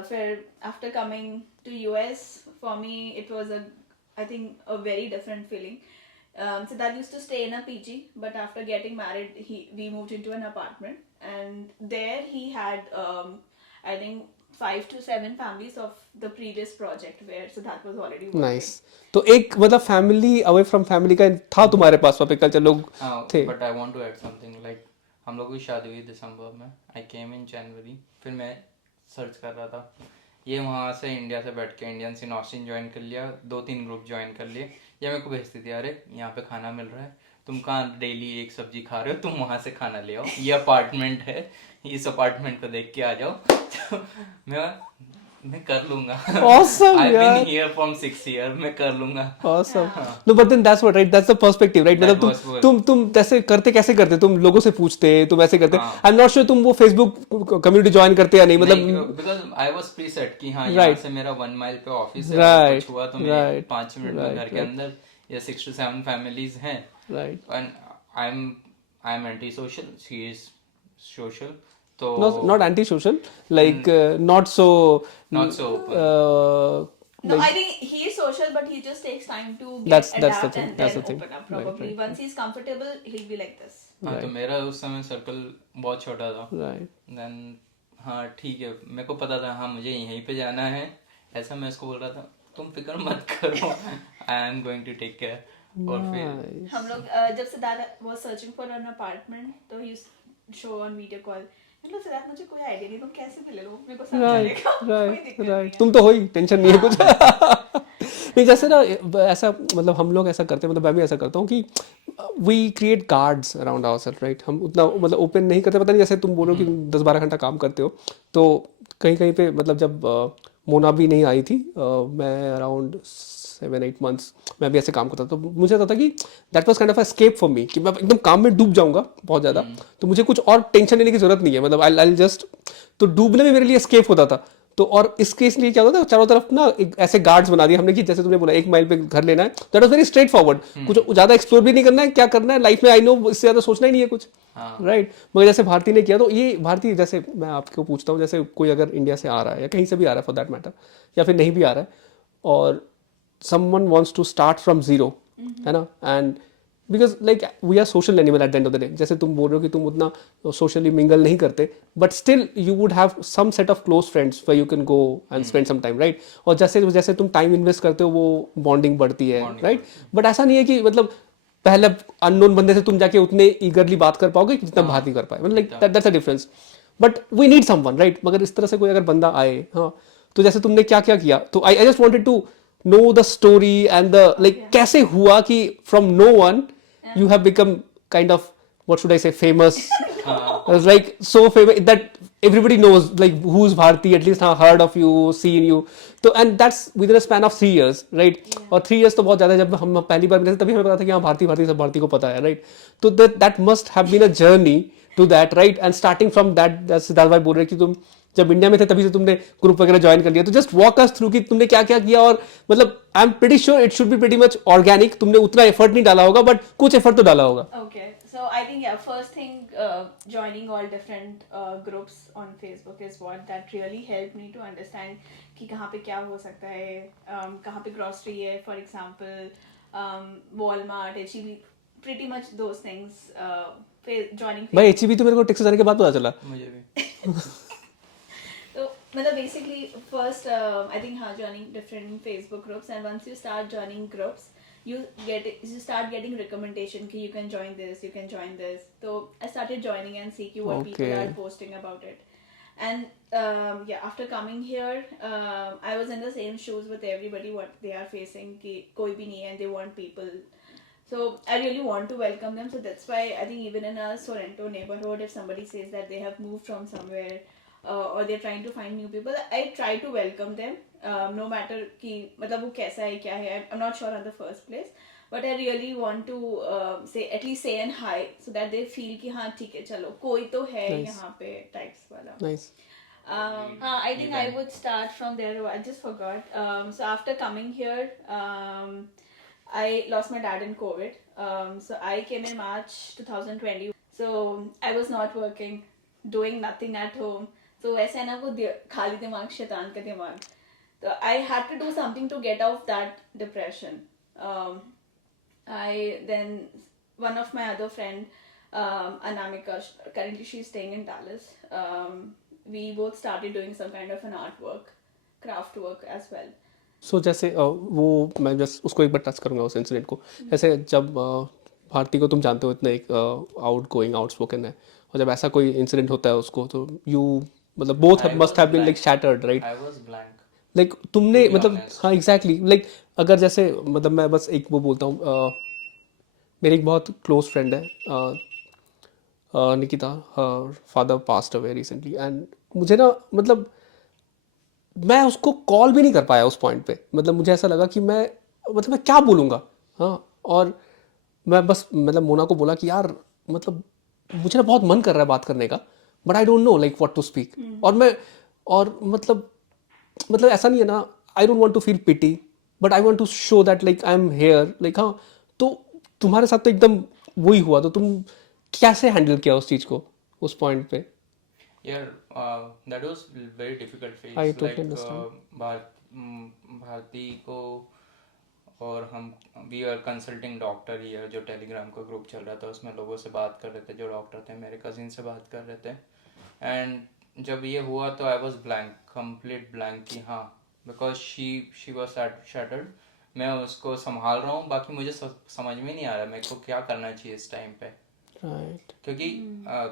फिर after coming to US for me it was I think a very different feeling. Siddharth used to stay in a PG, but after getting married, we moved into an apartment, and there he had I think 5 to 7 families of the previous project where Siddharth was already working. Nice. तो एक मतलब फैमिली अवे फ्रॉम फैमिली का था तुम्हारे पास, वहाँ पे कल्चर लोग थे. But I want to add something like हम लोगों की शादी हुई दिसंबर में. आई केम इन जनवरी. फिर मैं सर्च कर रहा था. ये वहाँ से इंडिया से बैठ के इंडियंस इन ऑस्टिन ज्वाइन कर लिया. 2-3 ग्रुप ज्वाइन कर लिए. ये मेरे को भेजती थी, अरे यहाँ पे खाना मिल रहा है, तुम कहाँ डेली एक सब्जी खा रहे हो, तुम वहाँ से खाना ले आओ, ये अपार्टमेंट है, इस अपार्टमेंट को देख के आ जाओ. तो मैं कर लूंगा. Awesome, I've यार. been here from 6 years. मैं कर लूंगा. Awesome. No, but then that's what, right? That's the perspective, right? That मतलब was good. तुम कैसे करते तुम लोगों से पूछते, तुम ऐसे करते. हाँ. I'm not sure तुम वो Facebook कम्युनिटी ज्वाइन करते या नहीं, मतलब बिकॉज आई वाज प्रीसेट कि हाँ Right. यहाँ से मेरा 1 माइल पे ऑफिस है. Right. कुछ हुआ तो मेरे Right. 5 मिनट में Right. घर के अंदर ये 6 to 7 फैमिलीज हैं. right. And I am anti social, she is social. तो Not anti-social, like not so Not so open. No, I think he is social, but he just takes time to get That's the adapt thing, and that's then the thing. open up. Right, Probably right, once he's comfortable, he'll be like this. हाँ तो मेरा उस समय सर्कल बहुत छोटा था. right. देन हाँ ठीक है, मेरे को पता था हाँ मुझे यहीं पे जाना है. ऐसा मैं इसको बोल रहा था, तुम फिक्र मत करो, I am going to take care. और फिर हम लोग जब Siddharth was searching for an apartment, तो he used to show on video call. मतलब सिद्धार्थ मुझे कोई आइडिया नहीं, तुम कैसे मिले लो, मेरे को सब Right, चलेगा, कोई दिक्कत नहीं right. है. तुम तो हो ही, टेंशन नहीं है कुछ. नहीं जैसे ना ऐसा मतलब हम लोग ऐसा करते हैं, मतलब मैं भी ऐसा करता हूँ कि we create guards around ourselves, right. हम उतना मतलब ओपन नहीं करते. पता नहीं जैसे तुम बोलो कि 10-12 घंटा काम करते हो, तो कहीं पे मतलब जब मोना भी नहीं आई थी, मैं अराउंड 7-8 months मैं भी ऐसे काम करता था, तो मुझे लगता था कि that was kind of escape for me, कि मैं एकदम काम में डूब जाऊंगा बहुत ज़्यादा, तो मुझे कुछ और टेंशन लेने की जरूरत नहीं है. मतलब आई जस्ट, तो डूबने में मेरे लिए एस्केप होता था. तो और इसके इसलिए क्या होता था, चारों तरफ ना एक ऐसे गार्ड्स बना दिए हमने कि जैसे तुमने बोला 1 माइल पे घर लेना है, that was very straight forward. कुछ ज़्यादा एक्सप्लोर भी नहीं करना है, क्या करना है लाइफ में आई नो, इससे ज़्यादा सोचना ही नहीं है कुछ, राइट. मगर जैसे भारती ने किया, तो ये भारती, जैसे मैं आपको पूछता हूँ, जैसे कोई अगर इंडिया से आ रहा है या कहीं से भी आ रहा है फॉर दैट मैटर, या फिर नहीं भी आ रहा है, और someone wants to start from zero, है ना, and because like we are social animal at the end of the day. जैसे तुम बोल रहे हो कि तुम उतना socially mingle नहीं करते, but still you would have some set of close friends where you can go and spend some time, right? और जैसे तुम time invest करते हो, वो bonding बढ़ती है, right? But ऐसा नहीं है कि मतलब पहले unknown बंदे से तुम जाके उतने eagerly बात कर पाओगे जितना भारती कर पाए, मतलब like that's a difference. But we need someone, right? मगर इस तरह से कोई अगर बंदा आए, हाँ, तो जैसे तुमने क्या क्या किया, तो I just wanted to know the story and the like, कैसे हुआ कि from no one you have become kind of, what should I say, famous. It was like so famous that everybody knows like who's Bharti, at least heard of you, seen you. तो and that's within a span of 3 years, right? और 3 years तो बहुत ज़्यादा. जब हम पहली बार मिले थे तभी हमें पता था कि हाँ भारती सब भारती को पता है, right? तो that must have been a journey to that, right? And starting from that, Siddharth भाई बोल रहे कि तुम जब इंडिया में थे तभी से तुमने ग्रुप वगैरह ज्वाइन कर लिया, तो जस्ट वॉक अस थ्रू कि तुमने क्या क्या किया. और मतलब I am pretty sure it should be pretty much organic. तुमने उतना एफर्ट नहीं डाला होगा, बट कुछ एफर्ट तो डाला होगा. Okay, so I think yeah, first thing, joining all different groups on Facebook is what that really helped me to understand कि कहाँ पे क्या हो सकता है, कहाँ पे grocery है, for example, Walmart, H-E-B, pretty much those things. Joining भाई H-E-B तो मेरे को टेक्सास जाने के बाद पता चला. मुझे भी तो मतलब basically first I think हाँ joining different Facebook groups, and once you start joining groups you start getting recommendation कि you can join this, you can join this. So I started joining and see कि what people Okay. are posting about it. And yeah, after coming here I was in the same shoes with everybody what they are facing कि कोई भी नहीं है, and they want people. So I really want to welcome them. So that's why I think even in our Sorrento neighborhood, if somebody says that they have moved from somewhere or they're trying to find new people, I try to welcome them. No matter कि मतलब वो कैसा है क्या है, I'm not sure on the first place, but I really want to say at least say an hi so that they feel कि हाँ ठीक है चलो कोई तो है Nice. यहाँ पे types वाला. Nice. I think I would start from there. I just forgot. So after coming here, I lost my dad in COVID. So I came in March 2020. So I was not working, doing nothing at home. So ऐसे है ना वो खाली दिमाग शैतान का दिमाग. So I had to do something to get out of that depression. I then one of my other friend, Anamika, currently she's staying in Dallas. We both started doing some kind of an artwork, craft work as well. सो जैसे वो मैं जस्ट उसको एक बार टच करूंगा उस इंसिडेंट को. जैसे जब भारती को तुम जानते हो इतना एक आउट गोइंग आउटस्पोकन है, और जब ऐसा कोई इंसिडेंट होता है उसको तो यू मतलब both I must was have been like blank. Shattered right. I was blank. Like तुमने To be मतलब honest. हाँ एग्जैक्टली लाइक अगर जैसे मतलब मैं बस एक वो बोलता हूँ मेरी एक बहुत क्लोज फ्रेंड है Nikita. Her father passed away recently and मुझे ना मतलब मैं उसको कॉल भी नहीं कर पाया उस पॉइंट पे. मतलब मुझे ऐसा लगा कि मैं क्या बोलूँगा. हाँ, और मैं बस मतलब मोना को बोला कि यार मतलब मुझे ना बहुत मन कर रहा है बात करने का, but I don't know like what to speak. और मतलब ऐसा नहीं है ना, I don't want to feel pity but I want to show that like I am here like. हाँ, तो तुम्हारे साथ तो एकदम वही हुआ. तो तुम कैसे हैंडल किया उस चीज़ को उस पॉइंट पे? Yeah, that was very difficult phase. I totally like understand. Bharti को और हम we are consulting doctor here, जो टेलीग्राम का ग्रुप चल रहा था उसमें लोगों से बात कर रहे थे जो डॉक्टर थे, मेरे कजिन से बात कर रहे थे. एंड जब ये हुआ तो I was blank, complete blank कि हाँ, बिकॉज शी वॉज शैटर्ड. मैं उसको संभाल रहा हूँ, बाकी मुझे समझ में नहीं आ रहा मेरे को क्या करना चाहिए इस टाइम पे. राइट. क्योंकि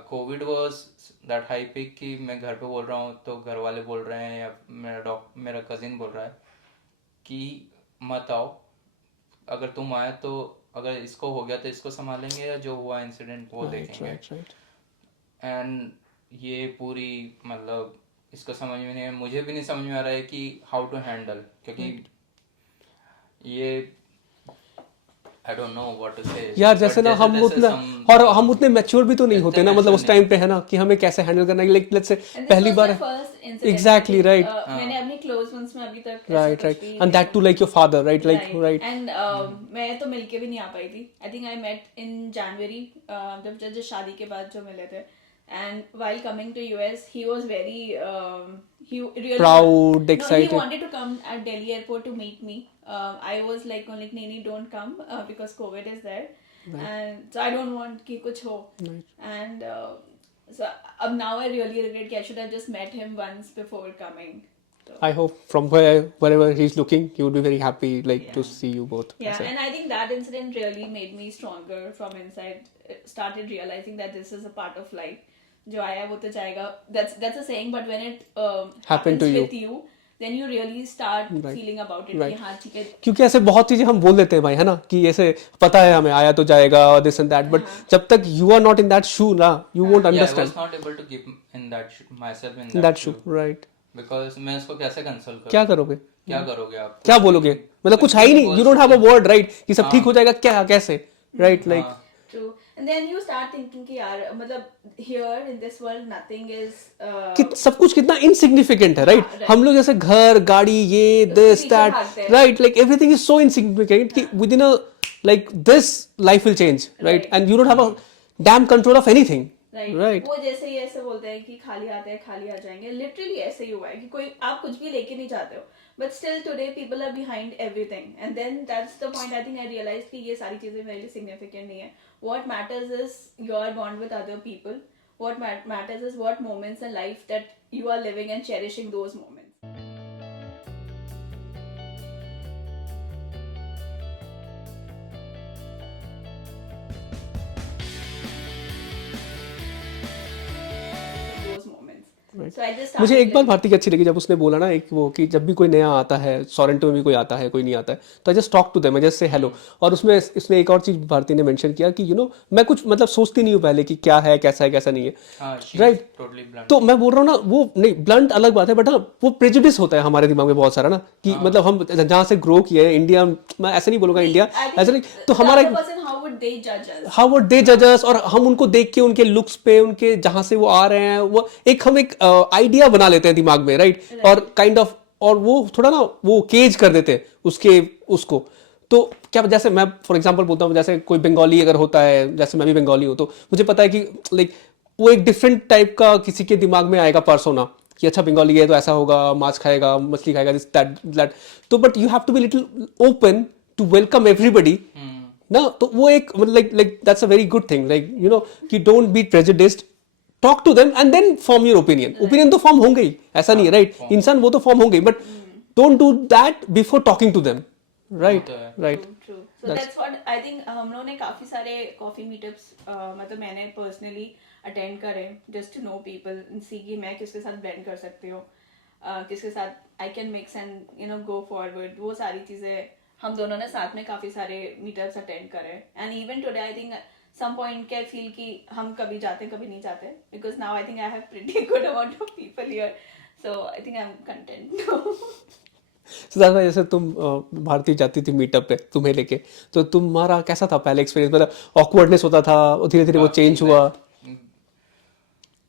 Covid was that high peak कि मैं घर पे बोल रहा हूँ तो घर वाले बोल रहे हैं या मेरा कजिन बोल रहा है कि मत आओ, अगर तुम आए तो अगर इसको हो गया तो इसको संभालेंगे या जो हुआ इंसिडेंट वो देखेंगे. राइट. एंड ये पूरी मतलब इसको समझ में नहीं है, मुझे भी नहीं समझ में आ रहा है कि हाउ टू हैंडल, क्योंकि ये I don't know what to say. यार जैसे ना हम उतना और हम उतने मैच्योर भी तो नहीं होते ना, मतलब उस टाइम पे है ना कि हमें कैसे हैंडल करना है. लाइक लेट्स से पहली बार एग्जैक्टली राइट. मैंने अपने क्लोज वंस में अभी तक right right and that to like your father right like right. And मैं तो मिलके भी नहीं आ पाई थी. आई थिंक आई मेट इन जनवरी जब शादी के बाद जो मिले थे. And while coming to US, he was very he really Proud, excited. No, he wanted to come at Delhi airport to meet me. I was like, Nini, don't come because COVID is there, and so I don't want कि कुछ हो. And so now I really regret that I should have just met him once before coming. So, I hope from wherever he's looking, he would be very happy like to see you both. yeah, and I think that incident really made me stronger from inside. Started realizing that this is a part of life. जो आया वो तो जाएगा. That's a saying, but when it happens to with you, then you really start feeling about it. कि हाँ ठीक है. क्योंकि ऐसे बहुत चीजें हम बोल देते हैं भाई, है ना, कि ऐसे पता है हमें आया तो जाएगा और दिस एंड दैट, बट जब तक you are not in that shoe ना, you won't Yeah, I was understand not able to keep in that myself in that shoe. Right. because मैं इसको कैसे कंसोल करूँ? क्या करोगे? क्या करोगे आप? क्या बोलोगे? मतलब कुछ है ही नहीं. You don't have a word right कि सब ठीक हो जाएगा. क्या कैसे right like. True. And then you start thinking कि यार मतलब here in this world nothing is कि सब कुछ कितना इनसिग्निफिकेंट है राइट. हम लोग जैसे घर गाड़ी ये this that right like everything is so insignificant कि within a like this life will change right and you don't have a damn control of anything right. वो जैसे ही ऐसे बोलते हैं कि खाली आते हैं खाली आ जाएंगे. लिटरली ऐसे ही हुआ है कि कोई आप कुछ भी लेके नहीं जाते हो, but still today people are behind everything. And then that's the point I think I realize कि ये सारी चीजें मेरे लिए सिग्निफिकेंट नहीं है. What matters is your bond with other people. what matters is what moments in life that you are living and cherishing those moments. Those moments. Right. So I just मुझे started एक बात living. भारती की अच्छी लगी जब उसने बोला ना एक वो कि जब भी कोई नया आता है सोरेंटो में भी कोई आता है कोई नहीं आता है तो I just talk to them I just say hello और उसमें इसने एक और चीज भारती ने मेंशन किया कि मैं कुछ मतलब सोचती नहीं हूँ पहले कि क्या है कैसा नहीं है हाँ Right. टोटली ब्लंट तो मैं बोल रहा हूँ ना वो नहीं ब्लंट अलग बात है बट हाँ वो प्रेजुडिस होता है हमारे दिमाग में बहुत सारा ना कि मतलब हम जहाँ से ग्रो किए हैं इंडिया मैं ऐसे नहीं बोलूंगा इंडिया I think ऐसे नहीं तो the हमारा other person, how would they judge us? How would they जज अस और हम उनको देख के उनके लुक्स पे उनके जहां से वो आ रहे हैं वो हम एक आइडिया बना लेते हैं दिमाग में राइट और काइंड ऑफ और वो थोड़ा ना वो केज कर देते हैं उसको तो क्या जैसे मैं फॉर एग्जांपल बोलता हूँ जैसे कोई बंगाली अगर होता है जैसे मैं भी बंगाली हूँ तो मुझे पता है कि लाइक वो एक डिफरेंट टाइप का किसी के दिमाग में आएगा पर्सोना कि अच्छा बंगाली है तो ऐसा होगा मांस खाएगा मछली खाएगा दिस दैट तो but you have to be little open to welcome everybody ना तो वो एक like that's a very good thing like कि don't be prejudiced talk to them and then form your opinion तो फॉर्म होंगे ही ऐसा नहीं है राइट इंसान वो तो फॉर्म होंगे but don't do that before talking to them right right True. So that's what I think हम लोगों ने काफी सारे कॉफी मीटअप्स मतलब मैंने पर्सनली अटेंड करे just to know people see कि मैं किसके साथ ब्लेंड कर सकती हूँ किसके साथ I can mix and go forward वो सारी चीजें हम दोनों ने साथ में काफी सारे मीटअप्स अटेंड करे and even today I think some point के फील कि हम कभी जाते हैं कभी नहीं जाते because now I think I have pretty good amount of people here so I think I am content Siddharth जैसे तुम भारती जाती थी मीटअप पे तुम्हें लेके तो तुम्हारा कैसा था पहले एक्सपीरियंस मतलब ऑकवर्डनेस होता था धीरे धीरे वो चेंज हुआ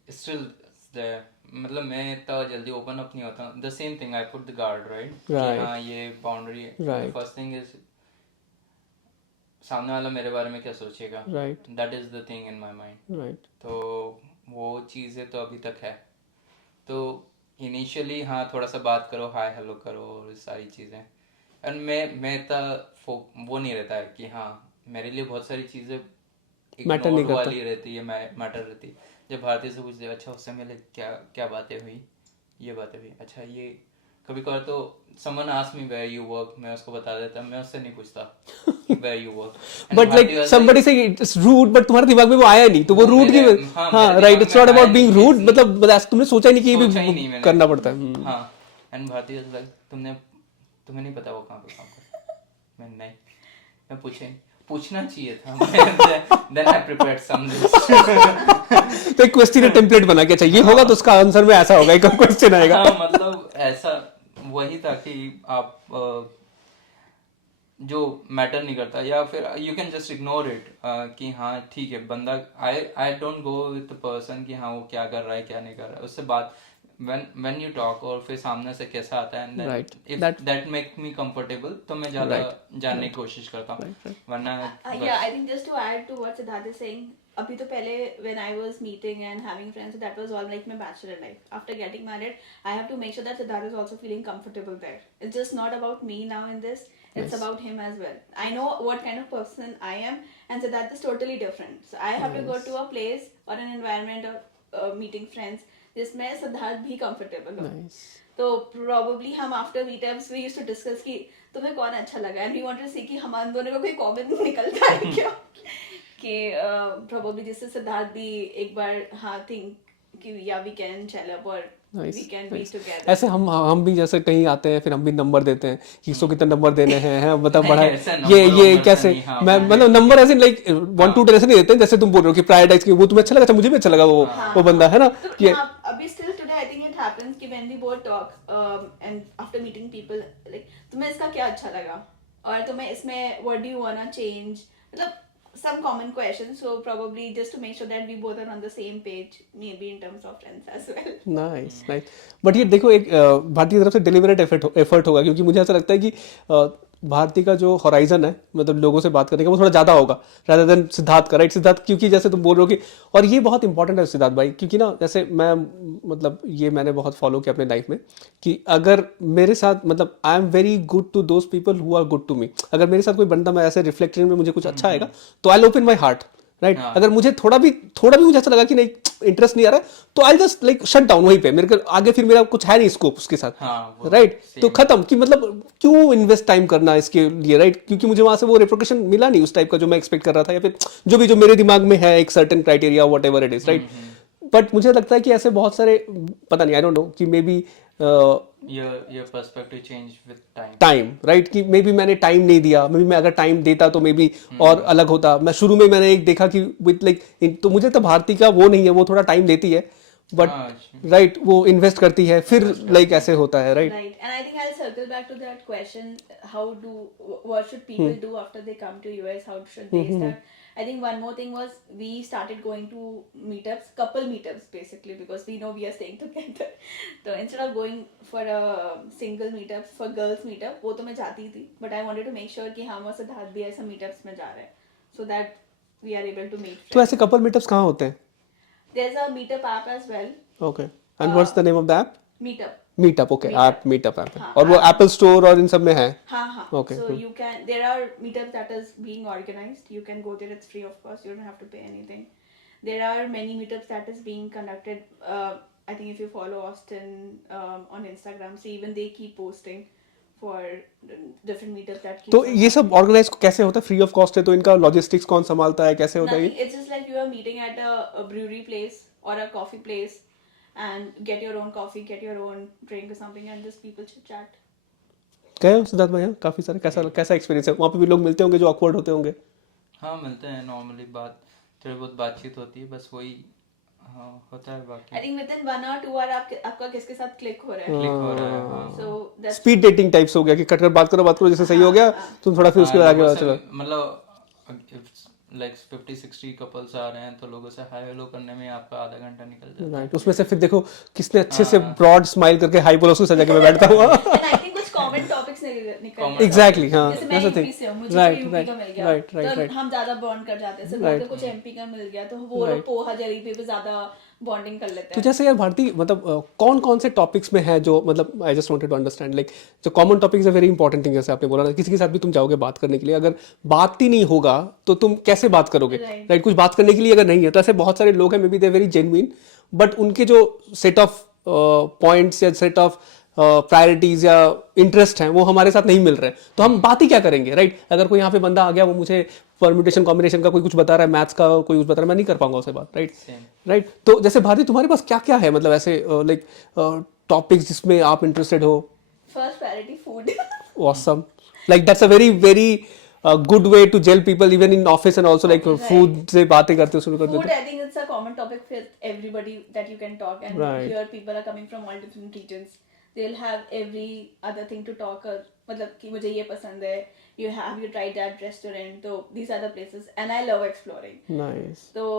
स्टिल मतलब मैं इतना जल्दी ओपन अप नहीं होता the same thing I put the guard right Right. हाँ ये बाउंड्री है Right. फर्स्ट थिंग इज सामने वाला मेरे बारे में क्या सोचेगा right that is the thing in my mind right तो वो चीज़ें तो अभी तक है तो इनिशियली हाँ थोड़ा सा बात करो हाय हेलो करो और सारी चीज़ें एंड मैं इतना वो नहीं रहता है कि हाँ मेरे लिए बहुत सारी चीज़ें Matter नहीं ignore करता। वाली रहती है मैटर रहती है जब भारतीय से पूछते अच्छा उससे मेरे क्या बातें हुई ये बातें हुई अच्छा ये कभी कभार तो someone ask me where you work मैं उसको बता देता मैं उससे नहीं पूछता where you work but like somebody say it's rude but तुम्हारे दिमाग में वो आया नहीं तो वो रूड की हाँ, हाँ मेरे राइट दिमाग इट्स में नॉट अबाउट आया बीइंग नहीं रूड मतलब तुमने सोचा नहीं कि ये सोचा ही नहीं भी मैंने। करना पड़ता है हाँ एंड भारतीय तुम्हें नहीं पता वो कहाँ पे काम करता है मैं नहीं मैं पूछना चाहिए था देन आई प्रिपेयर्ड सम तो एक क्वेश्चन टेम्पलेट बना के चाहिए होगा तो उसका आंसर में ऐसा होगा एक क्वेश्चन आएगा हाँ मतलब ऐसा वही था कि आप जो मैटर नहीं करता या फिर you can just ignore it कि हाँ ठीक है बंदा I don't go with the person कि हाँ वो क्या कर रहा है क्या नहीं कर रहा है उससे बात when you talk और फिर सामने से कैसा आता है and then Right. if that make me comfortable तो मैं ज्यादा जानने की कोशिश करता हूँ वरना yeah, I think just to add to what Siddharth is saying, अभी तो पहले when I was meeting and having friends, so that was all like my bachelor life. After getting married, I have to make sure that Siddharth is also feeling comfortable there. It's just not about me now in this. It's about him as well. I know what kind of person I am, and Siddharth is totally different. So I have to go to a place or an environment of meeting friends जिसमें सिद्धार्थ भी कंफर्टेबल हो तो प्रोबेबली हम after meetups we used to discuss कि तुम्हें कौन अच्छा लगा and we wanted to see कि हम दोनों का कोई कॉमन निकलता है क्या कि प्रोबेबली जिससे सिद्धार्थ भी एक बार हाँ थिंक कि या वी कैन चल अप और वी कैन बी टुगेदर ऐसे हम भी जैसे कहीं आते हैं फिर हम भी नंबर देते हैं कि इसको कितने नंबर देने हैं मतलब नहीं, बड़ा ऐसा number ये वंबर कैसे नहीं, हाँ, मैं मतलब नंबर ऐसे लाइक 1 2 ऐसे नहीं देते हैं जैसे तुम बोल रहे हो कि प्रायोरिटाइज की वो तुम्हें अच्छा लगा अच्छा मुझे भी अच्छा लगा वो बंदा है ना तो हाँ, अभी still today I think it happens कि when we both talk and after meeting people like तुम्हें इसका क्या अच्छा लगा और तुम्हें इसमें what do you wanna change मतलब some common questions so probably just to make sure that we both are on the same page maybe in terms of friends as well. Nice nice but ये देखो एक भारतीय तरफ से डिलिबरेट एफर्ट होगा क्योंकि मुझे ऐसा लगता है कि भारती का जो हॉराइजन है मतलब लोगों से बात करने का वो थोड़ा ज़्यादा होगा रादर देन सिद्धार्थ का राइट सिद्धार्थ क्योंकि जैसे तुम बोल रहे हो कि और ये बहुत इंपॉर्टेंट है सिद्धार्थ भाई क्योंकि ना जैसे मैं मतलब ये मैंने बहुत फॉलो किया अपने लाइफ में कि अगर मेरे साथ मतलब I am very good to those people who are good to me अगर मेरे साथ कोई बंदा मैं ऐसे रिफ्लेक्शन में मुझे कुछ अच्छा आएगा तो I open my heart right अगर मुझे थोड़ा भी मुझे ऐसा लगा कि नहीं इंटरेस्ट नहीं आ रहा है तो I just like shut down वहीं पे, मेरे को आगे फिर मेरा कुछ है नहीं स्कोप उसके साथ, हाँ, वो राइट same। तो खत्म कि मतलब क्यों इन्वेस्ट टाइम करना इसके लिए, राइट क्योंकि मुझे वहां से वो रेपुटेशन मिला नहीं उस टाइप का जो मैं एक्सपेक्ट कर रहा था, या फिर जो मेरे दिमाग में है एक certain criteria what ever it is, right. But मुझे लगता है कि ऐसे बहुत सारे, पता नहीं, आई डोंट नो कि may be your perspective change with time। Time, right कि मे बी मैंने टाइम नहीं दिया, मे बी मैं अगर टाइम देता तो मे बी और अलग होता। मैं शुरू में मैंने एक देखा कि विथ लाइक, तो मुझे तो भारती का वो नहीं है, वो थोड़ा टाइम देती है बट हाँ, राइट वो इन्वेस्ट करती है फिर लाइक ऐसे होता है, right. Right, and I think I'll circle back to that question. What should people do after they come to US? How should they start? I think one more thing was we started going to meetups, couple meetups basically, because we know we are staying together. So instead of going for a single meetup, for girls meetup, वो तो मैं जाती थी, but I wanted to make sure कि हम और सिद्धार्थ भी ऐसा meetups में जा रहे हैं, so that we are able to meet. तो ऐसे कपल मीटअप्स कहाँ होते हैं? There's a meetup app as well. Okay, and what's the name of the app? Meetup. Meetup, okay, Meetup. App meetup app है हाँ, और वो एप्पल स्टोर और इन सब में है? हाँ हाँ. Okay, So cool. you can. There are meetups that is being organized. You can go there. It's free of cost. You don't have to pay anything. There are many meetups that is being conducted. I think if you follow Austin on Instagram, so even they keep posting for different meetups that keep. तो ये सब ऑर्गेनाइज कैसे होता है? फ्री ऑफ कॉस्ट है तो इनका लॉजिस्टिक्स कौन संभालता है, कैसे होता है Nothing. ये? It's just like you are meeting at a brewery place or a coffee place, and get your own coffee, get your own drink or something, and just people chit chat. गए हो सिद्धार्थ भैया काफी सारे, कैसा एक्सपीरियंस है वहाँ पे? भी लोग मिलते होंगे जो ऑकवर्ड होते होंगे? हाँ, मिलते हैं नॉर्मली, थोड़ी बहुत बातचीत होती है, बस वही हाँ होता है, I बाकी think within 1 or 2 hour आपका किसके साथ क्लिक हो रहा है. क्लिक हो रहा है। हाँ। So that's speed dating types हो गया कि कट कर बात करो जैसे सही हो गया तुम थोड़ा फिर उसके बाद आगे लोगों बढ़ से- चलो। मतलब लाइक 50-60 कपल्स आ रहे हैं तो लोगों से हाय हेलो करने में आपका आधा घंटा निकल जाता है। राइट, उसमें से फिर देखो किसने अच्छे से ब्रॉड स्माइल करके हाई बोला उसको सजा के मैं बैठता हुआ। and I think कुछ कॉमन टॉपिक्स निकल गए. एग्जैक्टली, हाँ जैसे मैं that's the thing. यूपी से हूँ, मुझे Right, यूपी right, का मिल गया, right, right, तो right. हम ज्यादा बॉन्ड कर जाते हैं. Right. कुछ एमपी का मिल गया तो वो लोग पोहा जलेबी पे ज्यादा बॉन्डिंग कर लेते तो हैं. जैसे यार भारती मतलब कौन कौन से टॉपिक्स में है जो मतलब I just wanted to understand like जो कॉमन टॉपिक्स है वेरी इंपॉर्टेंट थिंग, जैसे आपने बोला ना किसी के साथ भी तुम जाओगे बात करने के लिए, अगर बात ही नहीं होगा तो तुम कैसे बात करोगे, Right. राइट कुछ बात करने के लिए अगर नहीं है तो ऐसे बहुत सारे लोग हैं may be they very genuine but उनके जो सेट ऑफ पॉइंट्स या सेट ऑफ प्रायोरिटीज या इंटरेस्ट हैं वो हमारे साथ नहीं मिल रहे हैं, तो हम बात ही क्या करेंगे, राइट। अगर कोई यहाँ पे बंदा आ गया वो मुझे परम्यूटेशन कॉम्बिनेशन का कोई कुछ बता रहा है, मैथ्स का कोई कुछ बता रहा है, मैं नहीं कर पाऊंगा उससे बात, राइट राइट। तो जैसे भारती तुम्हारे पास क्या क्या है मतलब ऐसे लाइक टॉपिक्स जिसमें आप इंटरेस्टेड हो? First priority food. Awesome, like that's a very very good way to gel people even in office and also like food से बातें करते शुरू कर Food, देते। I think it's a common topic with everybody that you can talk, and Right. here people are coming from all different regions. They'll have every other thing to talk. मतलब कि मुझे ये पसंद है. You tried that restaurant? So these are the places, and I love exploring. Nice, So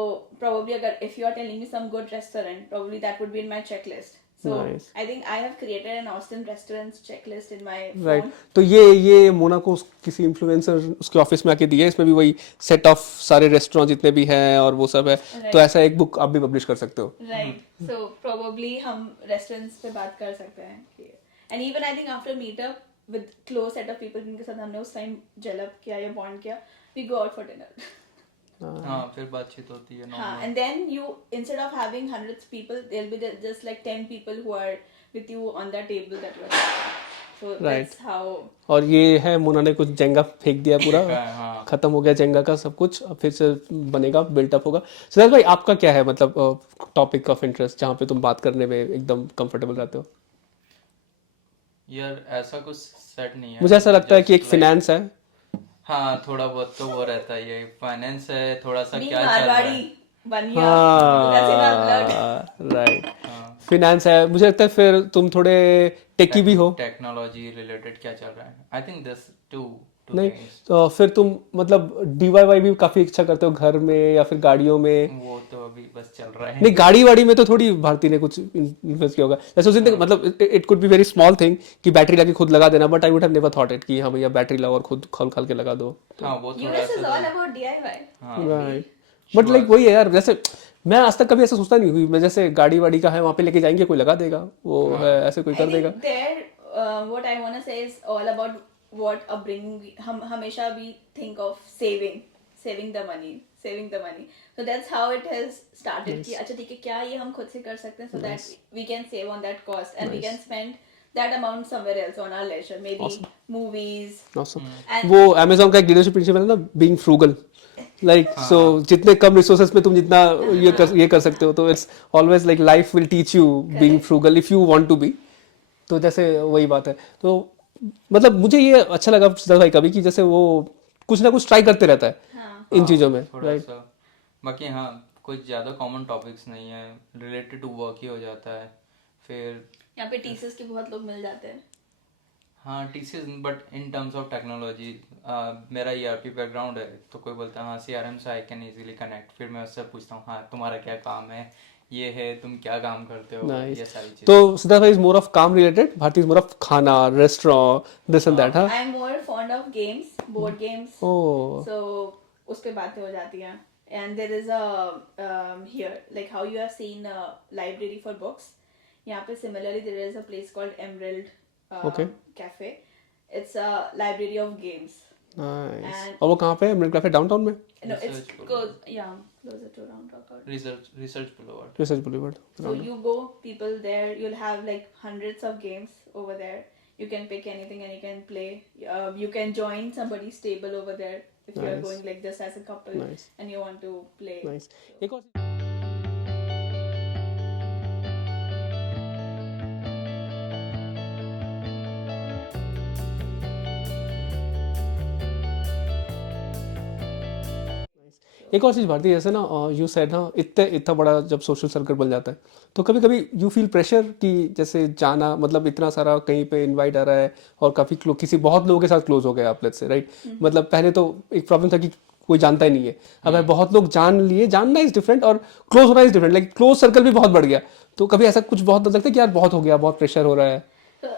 probably if you are telling me some good restaurant, probably that would be in my checklist. So Nice. I think I have created an Austin restaurants checklist in my right phone. तो ये मोना को किसी इन्फ्लुएंसर उसके ऑफिस में आके दिया है, इसमें भी वही सेट ऑफ सारे रेस्टोरेंट जितने भी हैं और वो सब है, तो ऐसा एक बुक आप भी पब्लिश कर सकते हो। Right. So probably हम restaurants पे बात कर सकते हैं. And even I think after meetup with close set of people जिनके साथ हमने उस time gel up किया या bond किया, we go out for dinner. हाँ, फिर बातचीत होती है हाँ, normal। and then you instead of having hundreds of people, there'll be just like 10 people who are with you on that table that you are sitting. So Right. that's how. और ये है मोना ने कुछ जेंगा फेंक दिया पूरा, हाँ। खत्म हो गया जेंगा का सब कुछ, अब फिर से बनेगा, बिल्टअप होगा। सिद्धार्थ भाई आपका क्या है मतलब टॉपिक ऑफ इंटरेस्ट जहाँ पे तुम बात करने में एकदम कंफर्टेबल रहते हो? यार ऐसा कुछ सेट नहीं है, मुझे ऐसा लगता है कि एक Just like- फिनेंस है। हाँ, थोड़ा बहुत तो वो रहता है, ये फाइनेंस है, थोड़ा सा Being क्या चल रहा Marwadi, है। one year. That's in our blood. Right, हाँ, फिनेंस है। मुझे लगता है फिर तुम थोड़े टेकी भी हो। टेक्नोलॉजी रिलेटेड क्या चल रहा है, आई थिंक दिस टू नहीं थिंग्स। तो फिर तुम मतलब डीआईवाई भी काफी अच्छा करते हो घर में या फिर गाड़ियों में? वो तो अभी बस चल रहा है। नहीं गाड़ी वाड़ी में तो थोड़ी भारती ने कुछ इन्वेस्ट किया होगा जैसे उस दिन मतलब it could be very small thing कि बैटरी लगा के खुद लगा देना, but I would have never thought it कि हाँ भैया बैटरी लगाओ और खुद खोल खाल के लगा दो, हाँ, वो थोड़ा US is सा all about DIY. Right. But like वही है यार, जैसे मैं आज तक कभी ऐसा सोचता नहीं हुई, मैं जैसे गाड़ी वाड़ी का है वहाँ पे लेके जाएंगे कोई लगा देगा, वो है ऐसे कोई I कर देगा। think there, what I want to say is all about what upbringing हम हमेशा भी think of saving. saving the money. So that's how it has started कि अच्छा ठीक है क्या ये हम खुद से कर सकते हैं so that we can save on that cost and we can spend that amount somewhere else on our leisure, maybe movies. Awesome. And वो Amazon का एक लीडरशिप प्रिंसिपल है ना, being frugal. Like so जितने कम रिसोर्सेज में तुम जितना ये कर सकते हो, तो it's always like life will teach you being frugal if you want to be. तो जैसे वही बात है. तो मतलब मुझे ये अच्छा लगा सिद्धार्थ भाई कभी कि जैसे वो कुछ ना कुछ ट्राई करते रहता है इन चीजों में, थोड़ा राइट. सा बाकी हाँ कुछ ज़्यादा कॉमन टॉपिक्स नहीं है, रिलेटेड टू वर्क ही हो जाता है. फिर यहाँ पे टीचर्स के बहुत लोग मिल जाते हैं. हाँ TCS, but in terms of technology मेरा ईआरपी बैकग्राउंड है, तो कोई बोलता है हाँ सीआरएम से आई कैन इजीली कनेक्ट. फिर मैं उससे पूछता हूँ हाँ तुम्हारा क्या काम है, ये है, तुम क्या काम करते हो, ये सारी चीज़ें. तो सिद्धार्थ भाई इज मोर ऑफ काम related, Bharti is more of खाना, रेस्टोरेंट, दिस एंड दैट. हाँ. I am more fond of games, board games. Oh, So उस पे बातें हो जाती हैं. And there is a here like how you have seen a library for books. यहाँ पे similarly there is a place called Emerald Okay. Cafe. It's a library of games. Nice. And- और वो कहाँ पे है? मिडिल कैफे डाउनटाउन में, No, it's Research closer to Round Rock. Research boulevard. Research boulevard. So you go, people there, you'll have like hundreds of games over there. You can pick anything and you can play. You can join somebody's table over there if you are Nice. going like this as a couple Nice. and you want to play. Nice. एक और एक और चीज़ भारती, जैसे ना यू सेड ना इतना बड़ा जब सोशल सर्कल बन जाता है तो कभी कभी यू फील प्रेशर कि जैसे जाना, मतलब इतना सारा कहीं पे इनवाइट आ रहा है और काफ़ी किसी बहुत लोगों के साथ क्लोज हो गए आप, लेट्स से, राइट. मतलब पहले तो एक प्रॉब्लम था कि कोई जानता ही नहीं है, अब है बहुत लोग जान लिए, जानना इज डिफरेंट और क्लोज होना is different. Like close circle भी बहुत बढ़ गया, तो कभी ऐसा कुछ बहुत लगता है कि यार बहुत हो गया, बहुत प्रेशर हो रहा है. So,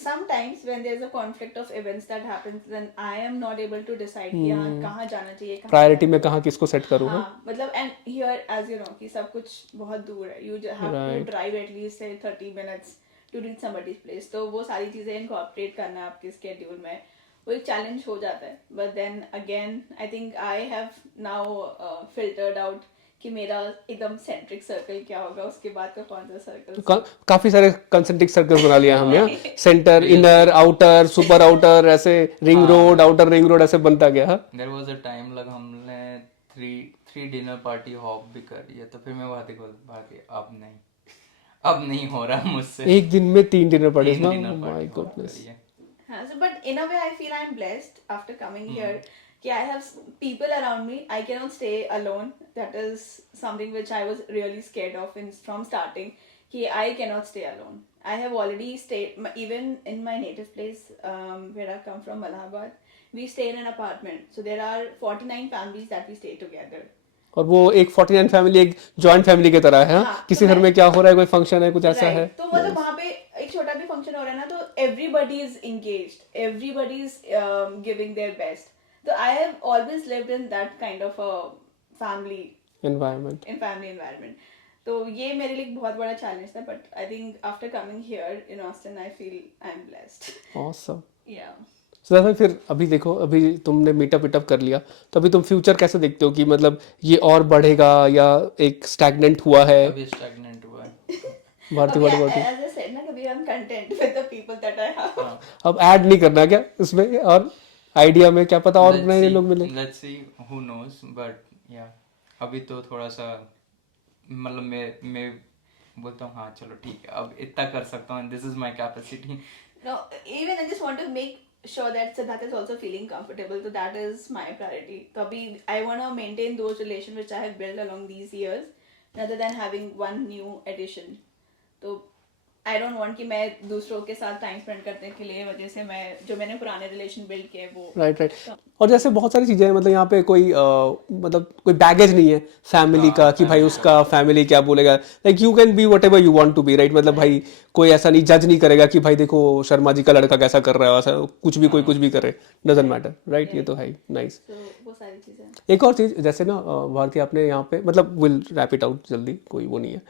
sometimes when there's a conflict of events that happens, then I am not able to decide कि हाँ कहाँ जाना चाहिए, कहाँ प्रायोरिटी में कहाँ किसको सेट करूँ. हाँ मतलब and here as you know कि सब कुछ बहुत दूर है. You just have to drive at least say 30 minutes to reach somebody's place. तो वो सारी चीजें incorporate करना आपके schedule में वो एक challenge हो जाता है. But then again I think I have now filtered out कि मेरा एकदम सेंट्रिक सर्कल क्या होगा, उसके बाद का कौन सा सर्कल. काफी सारे कंसेंट्रिक सर्कल्स बना लिया हमने, centre, inner, outer, super outer, ऐसे ring road, outer ring road ऐसे बनता गया. देयर वाज अ टाइम लग हमने थ्री डिनर पार्टी हॉप भी करी है, तो फिर मैं भारती को भारती अब नहीं हो रहा मुझसे. एक दिन में 3 डिनर पार्टीज ना, डिनर माय पार्टी गुडनेस. हाँ, so but in a way I feel I'm blessed after coming here कि I have people around me. I cannot stay alone. That is something which I was really scared of from starting. कि I cannot stay alone. I have already stayed even in my native place where I come from, Allahabad. We stay in an apartment. So there are 49 families that we stay together. और वो एक 49 फैमिली एक जॉइंट फैमिली की तरह है. हाँ, किसी तो घर में क्या हो रहा है, कोई फंक्शन है, कुछ ऐसा Right. है. तो मतलब वहाँ पे एक छोटा भी फंक्शन हो रहा है ना, तो everybody is engaged, everybody is giving their best. So I have always lived in that kind of a family environment. environment. तो ये मेरे लिए एक बहुत बड़ा चैलेंज था, but I think after coming here in Austin I feel I'm blessed. Awesome. Yeah. सो भाई फिर अभी देखो, अभी तुमने मीटअप कर लिया, तो अभी तुम फ्यूचर कैसे देखते हो कि मतलब ये और बढ़ेगा या एक स्टैग्नेंट हुआ है? अभी स्टैग्नेंट हुआ है. Bharti Okay, word Bharti as I said ना, कभी I'm content with the people that I have. अब ऐड नहीं करना क्या इसमें, और आइडिया में क्या पता और नए नए लोग मिले. Let's see who knows, but या अभी तो थोड़ा सा मतलब मैं बोलता हूँ हाँ चलो ठीक है अब इतना कर सकता हूँ, this is my capacity. No, even I just want to make sure that Siddharth is also feeling comfortable. So that is my priority. Kabhi I want to maintain those relations which I have built along these years, rather than having one new addition. तो I don't want कि मैं दूसरों के साथ टाइम स्पेंड करने के लिए वजह से मैं जो मैंने पुराने रिलेशन बिल्ड किए वो. राइट. और जैसे बहुत सारी चीजें हैं, मतलब यहाँ पे कोई मतलब कोई बैगेज नहीं है फैमिली का कि भाई उसका फैमिली क्या बोलेगा. Like you can be whatever you want to be, right. मतलब भाई कोई ऐसा नहीं जज नहीं करेगा कि भाई देखो शर्मा जी का लड़का कैसा कर रहा है, ऐसा कुछ भी कोई कुछ भी करे, डजंट मैटर, राइट. ये तो है नाइस. तो वो सारी चीजें. एक और चीज जैसे ना भारती आपने यहाँ पे मतलब विल रैप इट आउट जल्दी, कोई वो नहीं है,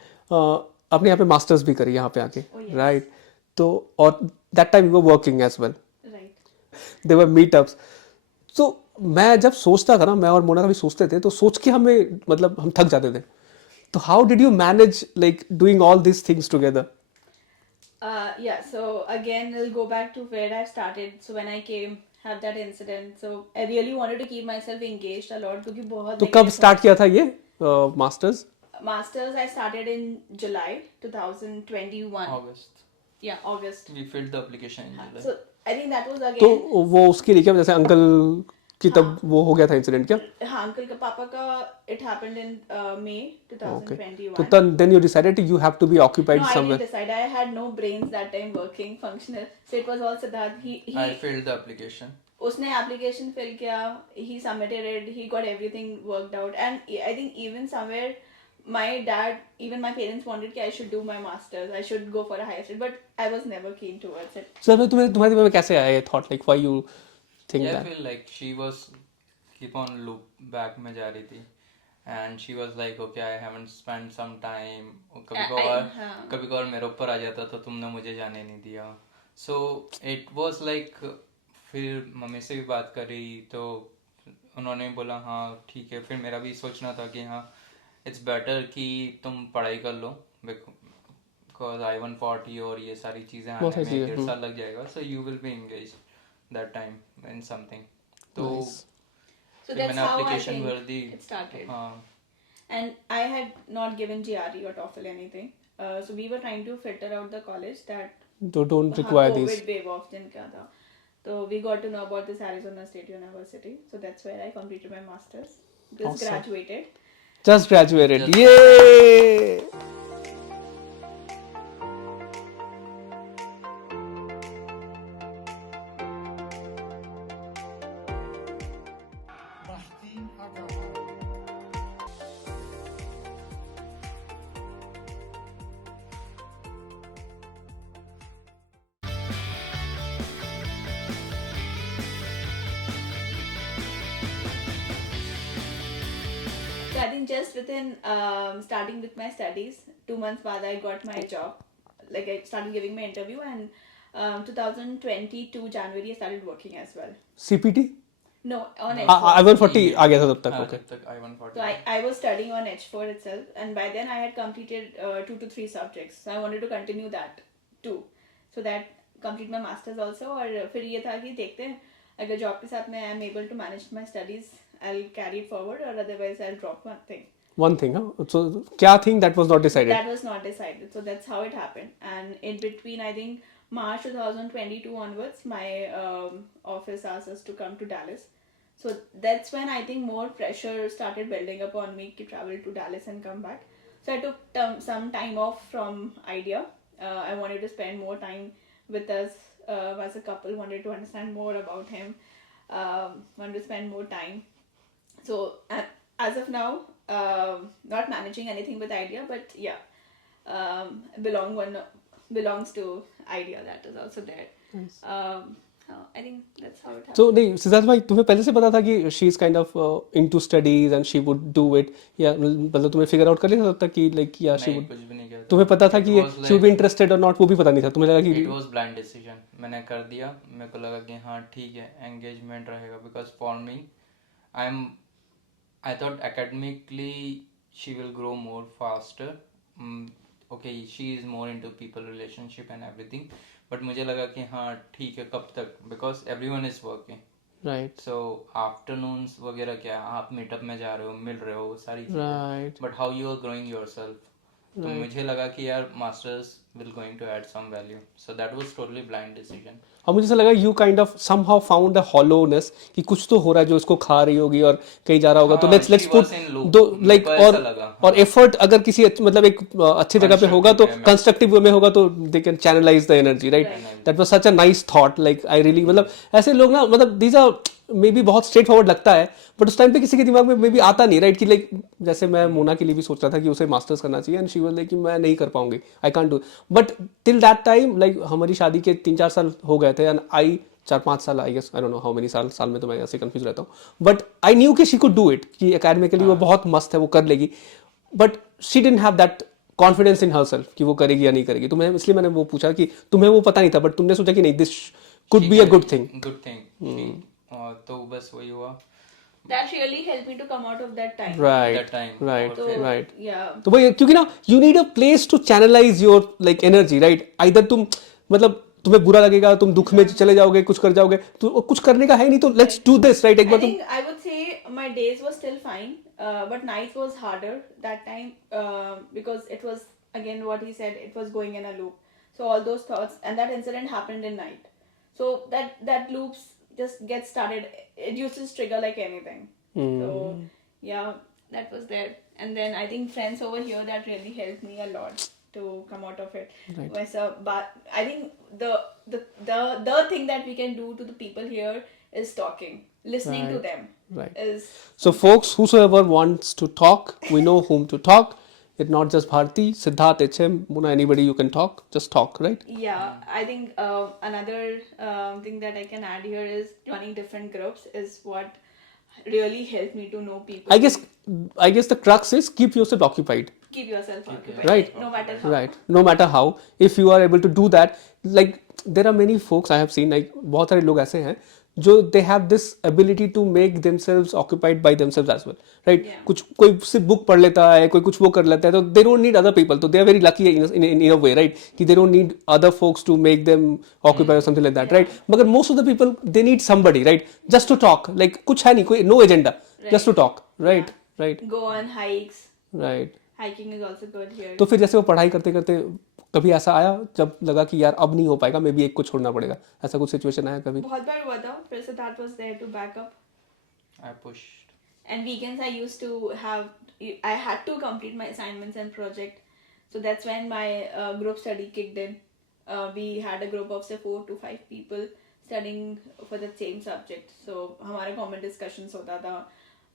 आपने यहाँ पे मास्टर्स भी करी यहाँ पे आके, राइट. तो और that time you were working as well, Right. There were meetups. So मैं जब सोचता था ना, मैं और मोना कभी सोचते थे तो सोच के हमें मतलब हम थक जाते थे. तो how did you manage like doing all these things together? Yeah, so again, I'll go back to where I started. So when I came, have that incident. So I really wanted to keep myself engaged a lot क्योंकि बहुत तो कब negative स्टार्ट किया था ये masters? Masters I started in July 2021. August. Yeah, August. We filled the application in July. So I think that was तो again. वो उसके लिए क्या, जैसे अंकल की तब वो हो गया था इंसिडेंट क्या? हाँ, अंकल का पापा का it happened in May okay. 2021. तो then you decided you have to be occupied No, I didn't somewhere. decide. I had no brains that time working, functional. So it was all Siddharth. I filled the application. उसने application fill किया. He submitted it. He got everything worked out. And I think even somewhere, my dad, even my parents wanted that I should do my masters. I should go for a higher study. But I was never keen towards it. So तुम्हारे दिमाग में कैसे आया ये thought, like why you think Yeah, I that? feel like she was keep on loop back में जा रही थी. And she was like, okay, I haven't spent some time. हाँ. कभी कभार मेरे ऊपर आ जाता तो तुमने मुझे जाने नहीं दिया. So it was like, फिर मम्मी से भी बात करी तो उन्होंने बोला हाँ ठीक है. फिर मेरा भी सोचना था कि हाँ इट्स बेटर कि तुम पढ़ाई कर लो, बिकॉज I-140 और ये सारी चीज़ें आने में 1.5 साल लग जाएगा. So you will be engage that time in something. तो So फिर that's मैंने how I application think भर दी. it started. हाँ. And I had not given GRE or TOEFL anything. So we were trying to filter out the college that don't require COVID these. wave off जिनका था. So we got to know about this Arizona State University. So that's where I completed my masters. Just Awesome. graduated. Just graduated. Yay! So I think just within starting with my studies, 2 months बाद I got my job. Like I started giving my interview, and 2022 January I started working as well. CPT? No, on H4. I-140 आ गया था तब तक. हाँ, ओके. जब तक I-140. So I was studying on H4 itself, and by then I had completed 2 to 3 subjects. So I wanted to continue that too, so that complete my masters also. और फिर ये था कि देखते हैं अगर जॉब के साथ मैं I am able to manage my studies, I'll carry it forward, or otherwise I'll drop one thing. One thing, huh? So क्या thing that was not decided? That was not decided. So that's how it happened. And in between, I think March 2022 onwards, my office asked us to come to Dallas. So that's when I think more pressure started building up on me to travel to Dallas and come back. So I took some time off from IDEA. I wanted to spend more time with us as a couple, wanted to understand more about him, wanted to spend more time. So as of now, not managing anything with IDEA, but yeah, belongs to IDEA. That is also there. Nice. I think that's how it happened. So नहीं सिद्धार्थ भाई, तुम्हें पहले से पता था कि she is kind of into studies and she would do it, या मतलब तुम्हें फिगर आउट कर लिया था तब तक कि like या she नहीं, would, कुछ भी नहीं किया था. तुम्हें पता था It कि was she would be interested or not, वो भी पता नहीं था, तुम्हें लगा कि It was blind decision. मैंने कर दिया. मेरे को लगा कि हाँ ठीक है, engagement रहेगा. Because for me, I thought academically she will grow more faster. Okay, she is more into people relationship and everything. But मुझे लगा कि हाँ ठीक है, कब तक? Because everyone is working. right, So afternoons वगैरह क्या, आप मीटअप में जा रहे हो, मिल रहे हो, सारी चीजें. right. But how you are growing yourself? तो मुझे लगा कि यार masters will going to add some value. So that was totally blind decision. और मुझे ऐसा लगा you kind of somehow found a hollowness कि कुछ तो हो रहा है जो इसको खा रही होगी और कहीं जा रहा होगा, तो हाँ, let's she put was in loop. दो मेरे like को ऐसा और लगा, और effort अगर किसी मतलब एक अच्छी जगह पे होगा तो Constructive way में. constructive way में होगा तो they can channelize the energy, right? That was such a nice thought. Like I really मतलब ऐसे लोग ना, मतलब these are maybe बहुत स्ट्रेट फॉरवर्ड लगता है, बट उस टाइम पे किसी के दिमाग में मे बी आता नहीं, राइट? कि लाइक जैसे मैं मोना के लिए भी सोच रहा था कि उसे मास्टर्स करना चाहिए, एंड शी वाज लाइक कि मैं नहीं कर पाऊंगी, I can't do. But till that time like हमारी शादी के 3-4 साल हो गए थे, एंड आई 4-5 साल, I guess, I don't know how many साल में तो मैं ऐसे कंफ्यूज रहता हूँ, बट आई न्यू कि शी कुड डू इट, कि एकेडमिकली वो बहुत मस्त है, वो कर लेगी, but she didn't have that confidence in herself कि वो करेगी या नहीं करेगी. तो मैं इसलिए मैंने वो पूछा कि तुम्हें वो पता नहीं था, बट तुमने सोचा कि नहीं, this could be a good thing. Good thing. तो बस वही हुआ That really helped me to come out of that time. Right, that time. right, और तो फिर right. yeah, तो भाई क्योंकि ना you need a place to channelize your like energy, right? Either तुम मतलब तुम्हें बुरा लगेगा, तुम दुख में चले जाओगे, कुछ कर जाओगे, तो कुछ करने का है नहीं, तो लेट्स डू दिस, राइट? एक I बार तुम think I would say my days were still fine, but nights was harder that time because it was again what he said. It was going in a loop. So all those thoughts and that incident happened in night. So that loops just get started. It used to trigger like anything. So yeah, that was there. And then I think friends over here that really helped me a lot to come out of it. Right. But I think the thing that we can do to the people here is talking, listening to Right. them. Right. Is So, folks, whosoever wants to talk, we know whom to talk. It's not just Bharti, Siddharth, HM, Muna, anybody you can talk. Just talk, right? yeah. I think another thing that I can add here is joining different groups is what really helped me to know people. I guess the crux is keep yourself occupied. Keep yourself occupied. Right. No matter how. Right. No matter how, if you are able to do that, like there are many folks I have seen, like बहुत सारे लोग ऐसे हैं जो they have this ability to make themselves occupied by themselves as well, right? Yeah. कुछ कोई सिर्फ बुक पढ़ लेता है, कोई कुछ वो कर लेता है, तो they don't need other people, तो they are very lucky in a way, right? कि they don't need other folks to make them occupy or something like that, right? मगर most of the people they need somebody, right? Just to talk, like कुछ है नहीं, कोई no agenda, just to talk, right? Right. Go on hikes. Right. Hiking is also good here. तो फिर जैसे वो पढ़ाई करते करते कभी ऐसा आया जब लगा कि यार अब नहीं हो पाएगा, मे बी एक को छोड़ना पड़ेगा, ऐसा कुछ सिचुएशन आया कभी? बहुत बार हुआ था, फिर Siddharth was there to back up. I pushed. And weekends I used to have, I had to complete my assignments and project. So that's when my group study kicked in. We had a group of say 4 to 5 people studying for the same subject. So हमारा common discussions होता था.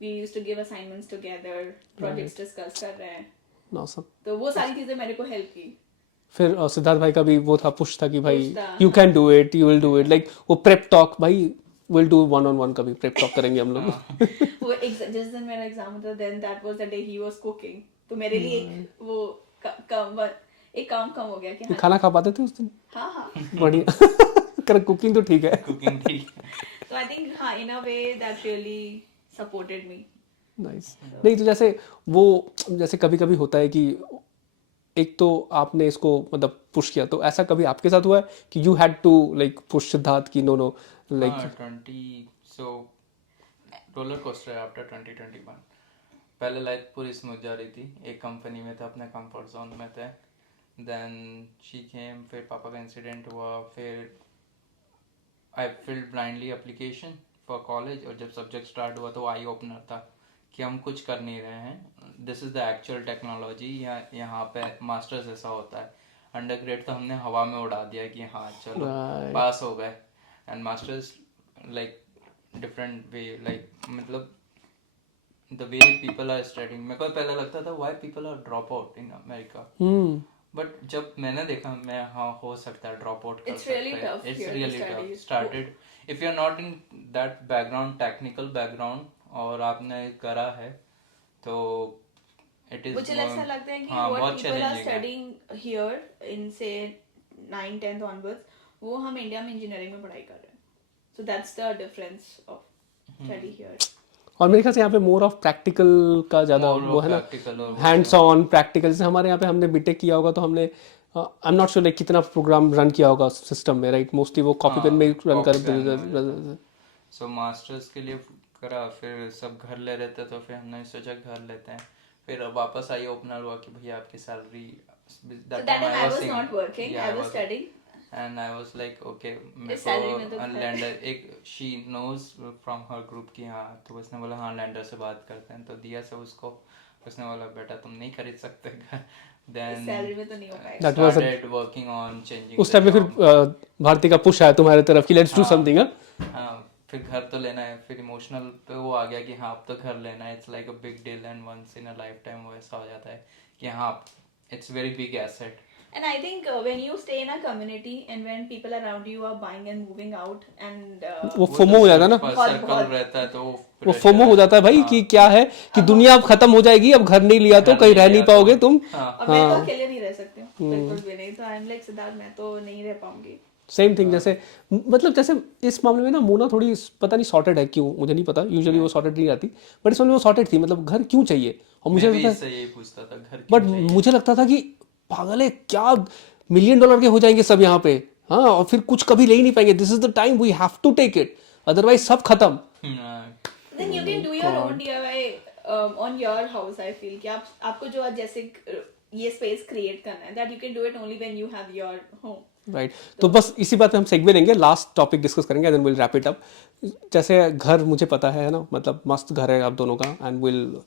We used to give assignments together, projects discuss कर रहे हैं. Awesome. तो वो सारी चीजें मेरे को help की. फिर सिद्धार्थ भाई का भी वो था, पुश था कि भाई Push था, you can do it, you will do it, like वो प्रेप टॉक, भाई विल डू 1-on-1 कभी प्रेप टॉक करेंगे हम लोग. वो जिस दिन मेरा एग्जाम था, then that was the day he was cooking. तो मेरे लिए एक वो एक काम कम हो गया कि हाँ खाना खा पाते थे उस दिन? हाँ बढ़िया. कर कुकिंग तो ठीक है. Cooking ठीक. So I think हाँ, in a way that really supported me. Nice. नहीं तो जैसे वो जैसे कभी कभी होता है कि एक तो आपने इसको मतलब पुश किया, तो ऐसा कभी आपके साथ हुआ है कि you had to like push Siddharth की no like? 20 so roller coaster after 2021. पहले लाइफ पूरी स्मूथ जा रही थी, एक कंपनी में थे, अपने कंफर्ट जोन में थे. देन शी केम, फिर पापा का इंसिडेंट हुआ, फिर I filled blindly application for college, और जब सब्जेक्ट स्टार्ट हुआ तो आई ओपनर था कि हम कुछ कर नहीं रहे हैं, this is the actual technology. यहाँ पे मास्टर्स ऐसा होता है. अंडरग्रेड तो हमने हवा में उड़ा दिया कि हाँ चलो पास हो गए, and masters like different way, like मतलब the way people are studying. मेरे को पहले लगता था why people are drop out in America, but जब मैंने देखा मैं हाँ हो सकता है ड्रॉप आउट कर It's सकते really हैं. tough it's here to really study. Tough. Started if you are not in that background, technical background, और आपने करा है तो इट इज मुझे ऐसा लगता है कि हाँ, what बहुत people are चैलेंजिंग है. studying here in say 9 10th onwards, वो हम इंडिया में इंजीनियरिंग में पढ़ाई कर रहे हैं. So that's the difference of study here. और मेरे ख्याल से यहाँ पे मोर ऑफ प्रैक्टिकल का ज़्यादा वो है ना, हैंड्स ऑन प्रैक्टिकल. जैसे हमारे यहाँ पे हमने बीटेक किया होगा तो हमने I am not sure like कितना प्रोग्राम रन किया होगा सिस्टम में, राइट? मोस्टली वो कॉपी पेन में रन कर. सो मास्टर्स के लिए करा, फिर सब घर ले रहे थे तो फिर हमने सोचा घर लेते हैं. फिर अब वापस आई ओपनर हुआ कि भैया आपकी salary. So that time I was not working, I was studying. And I was like, okay, मेरे इस salary में तो को घर- लैंडर एक she knows from her group कि हाँ, तो उसने बोला हाँ लैंडर से बात करते हैं, तो दिया से उसको. उसने बोला बेटा तुम नहीं खरीद सकते घर. इस Then सैलरी में तो नहीं हो पाएगा. That was a- started working on changing उस the टाइम में job. फिर भारती का पुश आया तुम्हारे तरफ कि लेट्स डू समथिंग. हाँ, फिर घर तो लेना है. फिर इमोशनल पे वो आ गया कि हाँ अब तो घर लेना है. It's like a big deal and once in a lifetime वो ऐसा हो जाता है कि हाँ it's very big asset. And I think when you stay in a community and when people around you are buying and moving out and वो फोमो हो जाता है ना, सर्कल रहता है तो वो फोमो हो जाता है भाई कि क्या है कि दुनिया अब खत्म हो जाएगी, अब घर नहीं लिया तो कहीं रह नहीं पाओगे तुम. और मैं तो अकेले नहीं रह सकती हूँ, बिल्कुल भी नहीं. तो आई एम लाइक सिद्धार्थ, मैं तो नहीं रह पाऊंगी. सेम थिंग जैसे मतलब जैसे इस मामले में ना मोना थोड़ी पता नहीं सॉर्टेड है क्यों, मुझे नहीं पता, यूजुअली वो सॉर्टेड नहीं आती, बट इस मामले में वो सॉर्टेड थी, मतलब घर क्यों चाहिए। और मुझे मैं भी लगता इससे यही पूछता था घर बट क्यों चाहिए। मुझे लगता था कि पागल है क्या, $1 million के हो जाएंगे सब यहाँ पे, हाँ, और फिर कुछ कभी ले ही नहीं पाएंगे, this is the time we have to take it, otherwise सब खत्म। हाँ, then you can do your own DIY on your house. I feel कि आपको जो आज जैसे ये स्पेस क्रिएट करना है, that you can do it only when you have your home. Right तो बस इसी बात पे हम सेगवे लेंगे, लास्ट टॉपिक डिस्कस करेंगे, then will wrap it up. जैसे घर मुझे पता है ना, मतलब मस्त घर है आप दोनों का, and will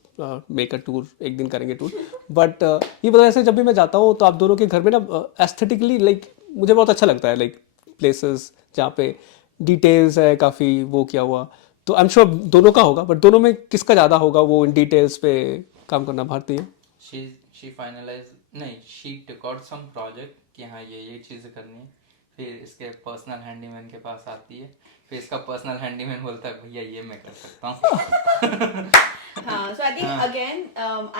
make a tour, एक दिन करेंगे टूर, बट ये पता है ऐसे जब भी मैं जाता हूँ तो आप दोनों के घर में ना एस्थेटिकली लाइक मुझे बहुत अच्छा लगता है, लाइक प्लेसेस जहाँ पे डिटेल्स है काफ़ी वो किया हुआ, तो आई एम श्योर दोनों का होगा, बट दोनों में किसका ज़्यादा होगा वो इन डिटेल्स पे काम करना, भारतीय? she finalized नहीं, she took out some project कि हाँ ये चीज़ें करनी है, फिर इसके पर्सनल हैंडीमैन के पास आती है, फिर इसका पर्सनल हैंडीमैन बोलता है भैया ये मैं कर सकता हूँ। हाँ, so I think again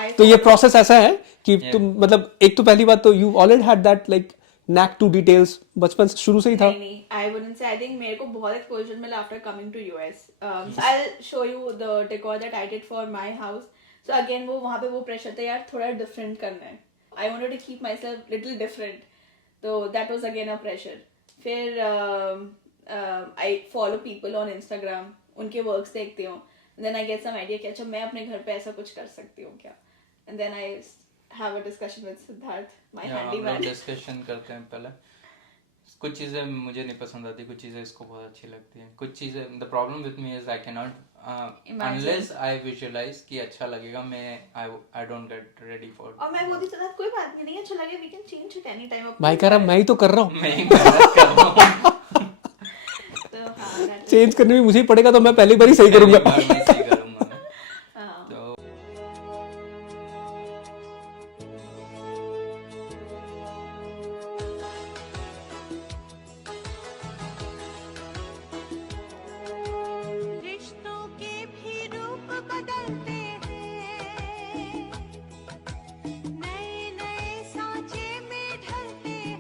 I तो ये प्रोसेस ऐसा है कि Yeah. तुम मतलब एक तो पहली बात तो you already had that like knack to details, बचपन से शुरू से ही था? नहीं, I wouldn't say. I think मेरे को बहुत exposure मिला after coming to US. So I'll show you the decor that I did for my house. So again वो वहाँ पे वो pressure था यार थोड़ा different करना है. I wanted to keep myself little different. So that was again a pressure. फिर I follow people on Instagram. उनके works देखती हूँ. Then I get some idea कि अच्छा मैं अपने घर पे ऐसा कुछ कर सकती हूँ क्या? And then I have a discussion with Siddharth, my हम लोग handyman. डिस्कशन करते हैं पहले, कुछ चीज़ें मुझे नहीं पसंद आती, कुछ चीज़ें इसको बहुत अच्छी लगती हैं, कुछ चीज़ें the problem with me is I can not unless I visualize कि अच्छा लगेगा, मैं I don't get ready for. और मैं बोलती सिद्धार्थ कोई बात नहीं अच्छा लगे, we can change it any time. भाई कह रहा मैं ही तो कर रहा हूँ, मैं ही मेहनत कर रहा हूँ, तो हाँ that is- चेंज करने में मुझे ही पड़ेगा तो मैं पहली बार ही सही करूंगा। पहली बार मैं सही करूंगा मैं। हाँ तो रिश्तों के भी रूप बदलते हैं, नए नए सांचे में ढलते हैं,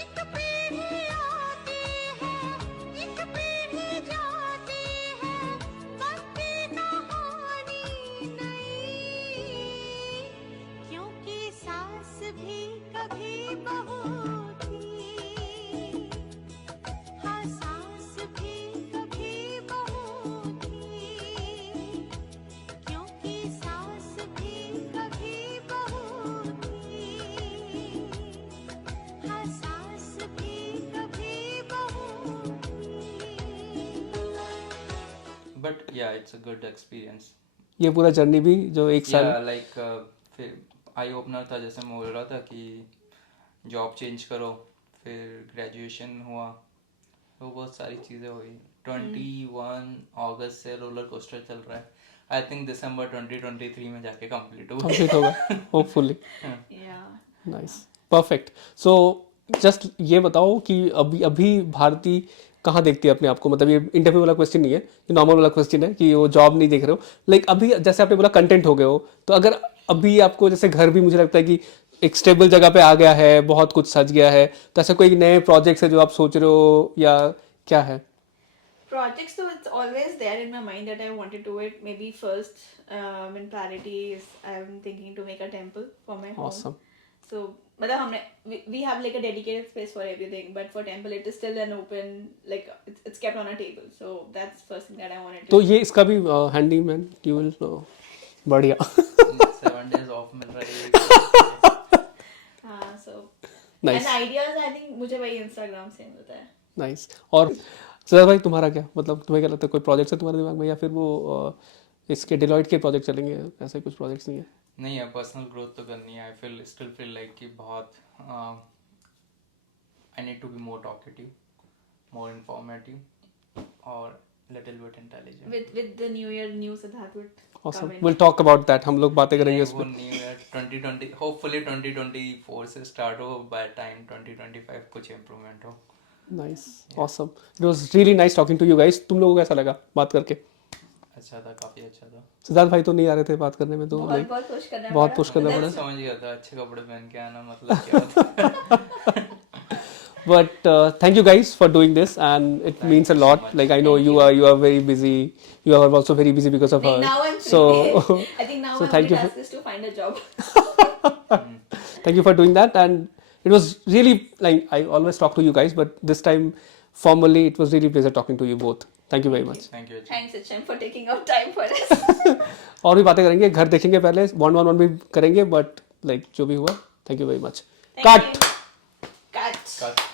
एक पीढ़ी आती है एक पीढ़ी जाती है, बनती कहानी नई, क्योंकि सास भी कभी बहू थी, हाँ सास भी कभी बहू थी, क्योंकि सास भी कभी बहू थी, हाँ सास भी कभी बहू थी। बट या इट्स अ गुड एक्सपीरियंस। ये पूरा जर्नी भी जो एक साल या लाइक फिर आई ओपनर था, जैसे मैं बोल रहा था कि जॉब चेंज करो, फिर ग्रेजुएशन हुआ, तो बहुत सारी चीज़ें हुई। 21 अगस्त से रोलर कोस्टर चल रहा है, आई थिंक दिसंबर 2023 में जाके कंप्लीट होगा। कंप्लीट होगा hopefully. yeah. Nice, perfect. So just ये बताओ कि अभी अभी भारती कहाँ देखती है अपने आप को, मतलब ये इंटरव्यू वाला क्वेश्चन नहीं है, ये नॉर्मल वाला क्वेश्चन है कि वो जॉब नहीं देख रहे हो, लाइक अभी जैसे आपने बोला कंटेंट हो गए हो, तो अगर अभी आपको जैसे घर भी मुझे लगता है कि एक स्टेबल जगह पे आ गया है, बहुत कुछ सज गया है, तो ऐसे कोई नए प्रोजेक्ट्स है जो आप सोच रहे हो या क्या है? Projects, so it's always there in my mind that I want to do it. Maybe first in priority is I'm thinking to make a temple for my home. Awesome. So मतलब हमने we have like a dedicated space for everything, but for temple it is still an open, like it's kept on a table. So that's first thing that I wanted to तो do. ये इसका भी हैंडीमैन यू विल, बढ़िया। 7 days ऑफ मिल रहा है। हाँ, so Nice. and ideas I think मुझे वही Instagram से मिलता है. नाइस। और सर भाई तुम्हारा क्या, मतलब तुम्हें क्या लगता है कोई प्रोजेक्ट्स है तुम्हारे दिमाग में, या फिर वो इसके डिलॉयट के प्रोजेक्ट चलेंगे, ऐसे कुछ प्रोजेक्ट्स नहीं है? नहीं है, पर्सनल ग्रोथ तो करनी है। आई स्टिल फील लाइक कि बहुत I need to be more talkative, more informative और little bit intelligent. With the new year, new Siddharth would awesome, come in. Will talk about that, हम लोग बातें करेंगे उस वो पर। न्यू ईयर 2020 होपफुली 2024 से स्टार्ट हो, बाय टाइम 2025 कुछ इम्प्रूवमेंट हो। Nice, awesome, it was really nice talking to you guys. तुम लोगों को कैसा लगा बात करके? अच्छा था, काफी अच्छा था। सिद्धार्थ भाई तो नहीं आ रहे थे बात करने में, तो बहुत लाइक बहुत पुश करना बहुत पड़ा। push करना That's- पड़ा। समझ गया था, अच्छे कपड़े पहन के आना मतलब क्या होता है। But thank you guys for doing this, and it Thank means a you so lot. much. Like I know Thank you you. are very busy. You are also very busy because of Like, her. now I'm free. So I think now so my thank only you task is to find a job. thank you for doing that, and it was really, like, I always talk to you guys, but this time formally it was really pleasure talking to you both. Thank you very much. Thank you. Thanks, HM, for taking out time for us. और भी बातें करेंगे, घर देखेंगे पहले, 1-on-1 भी करेंगे, बट लाइक जो भी हुआ, thank you very much. Thank cut you. Cut. Cut.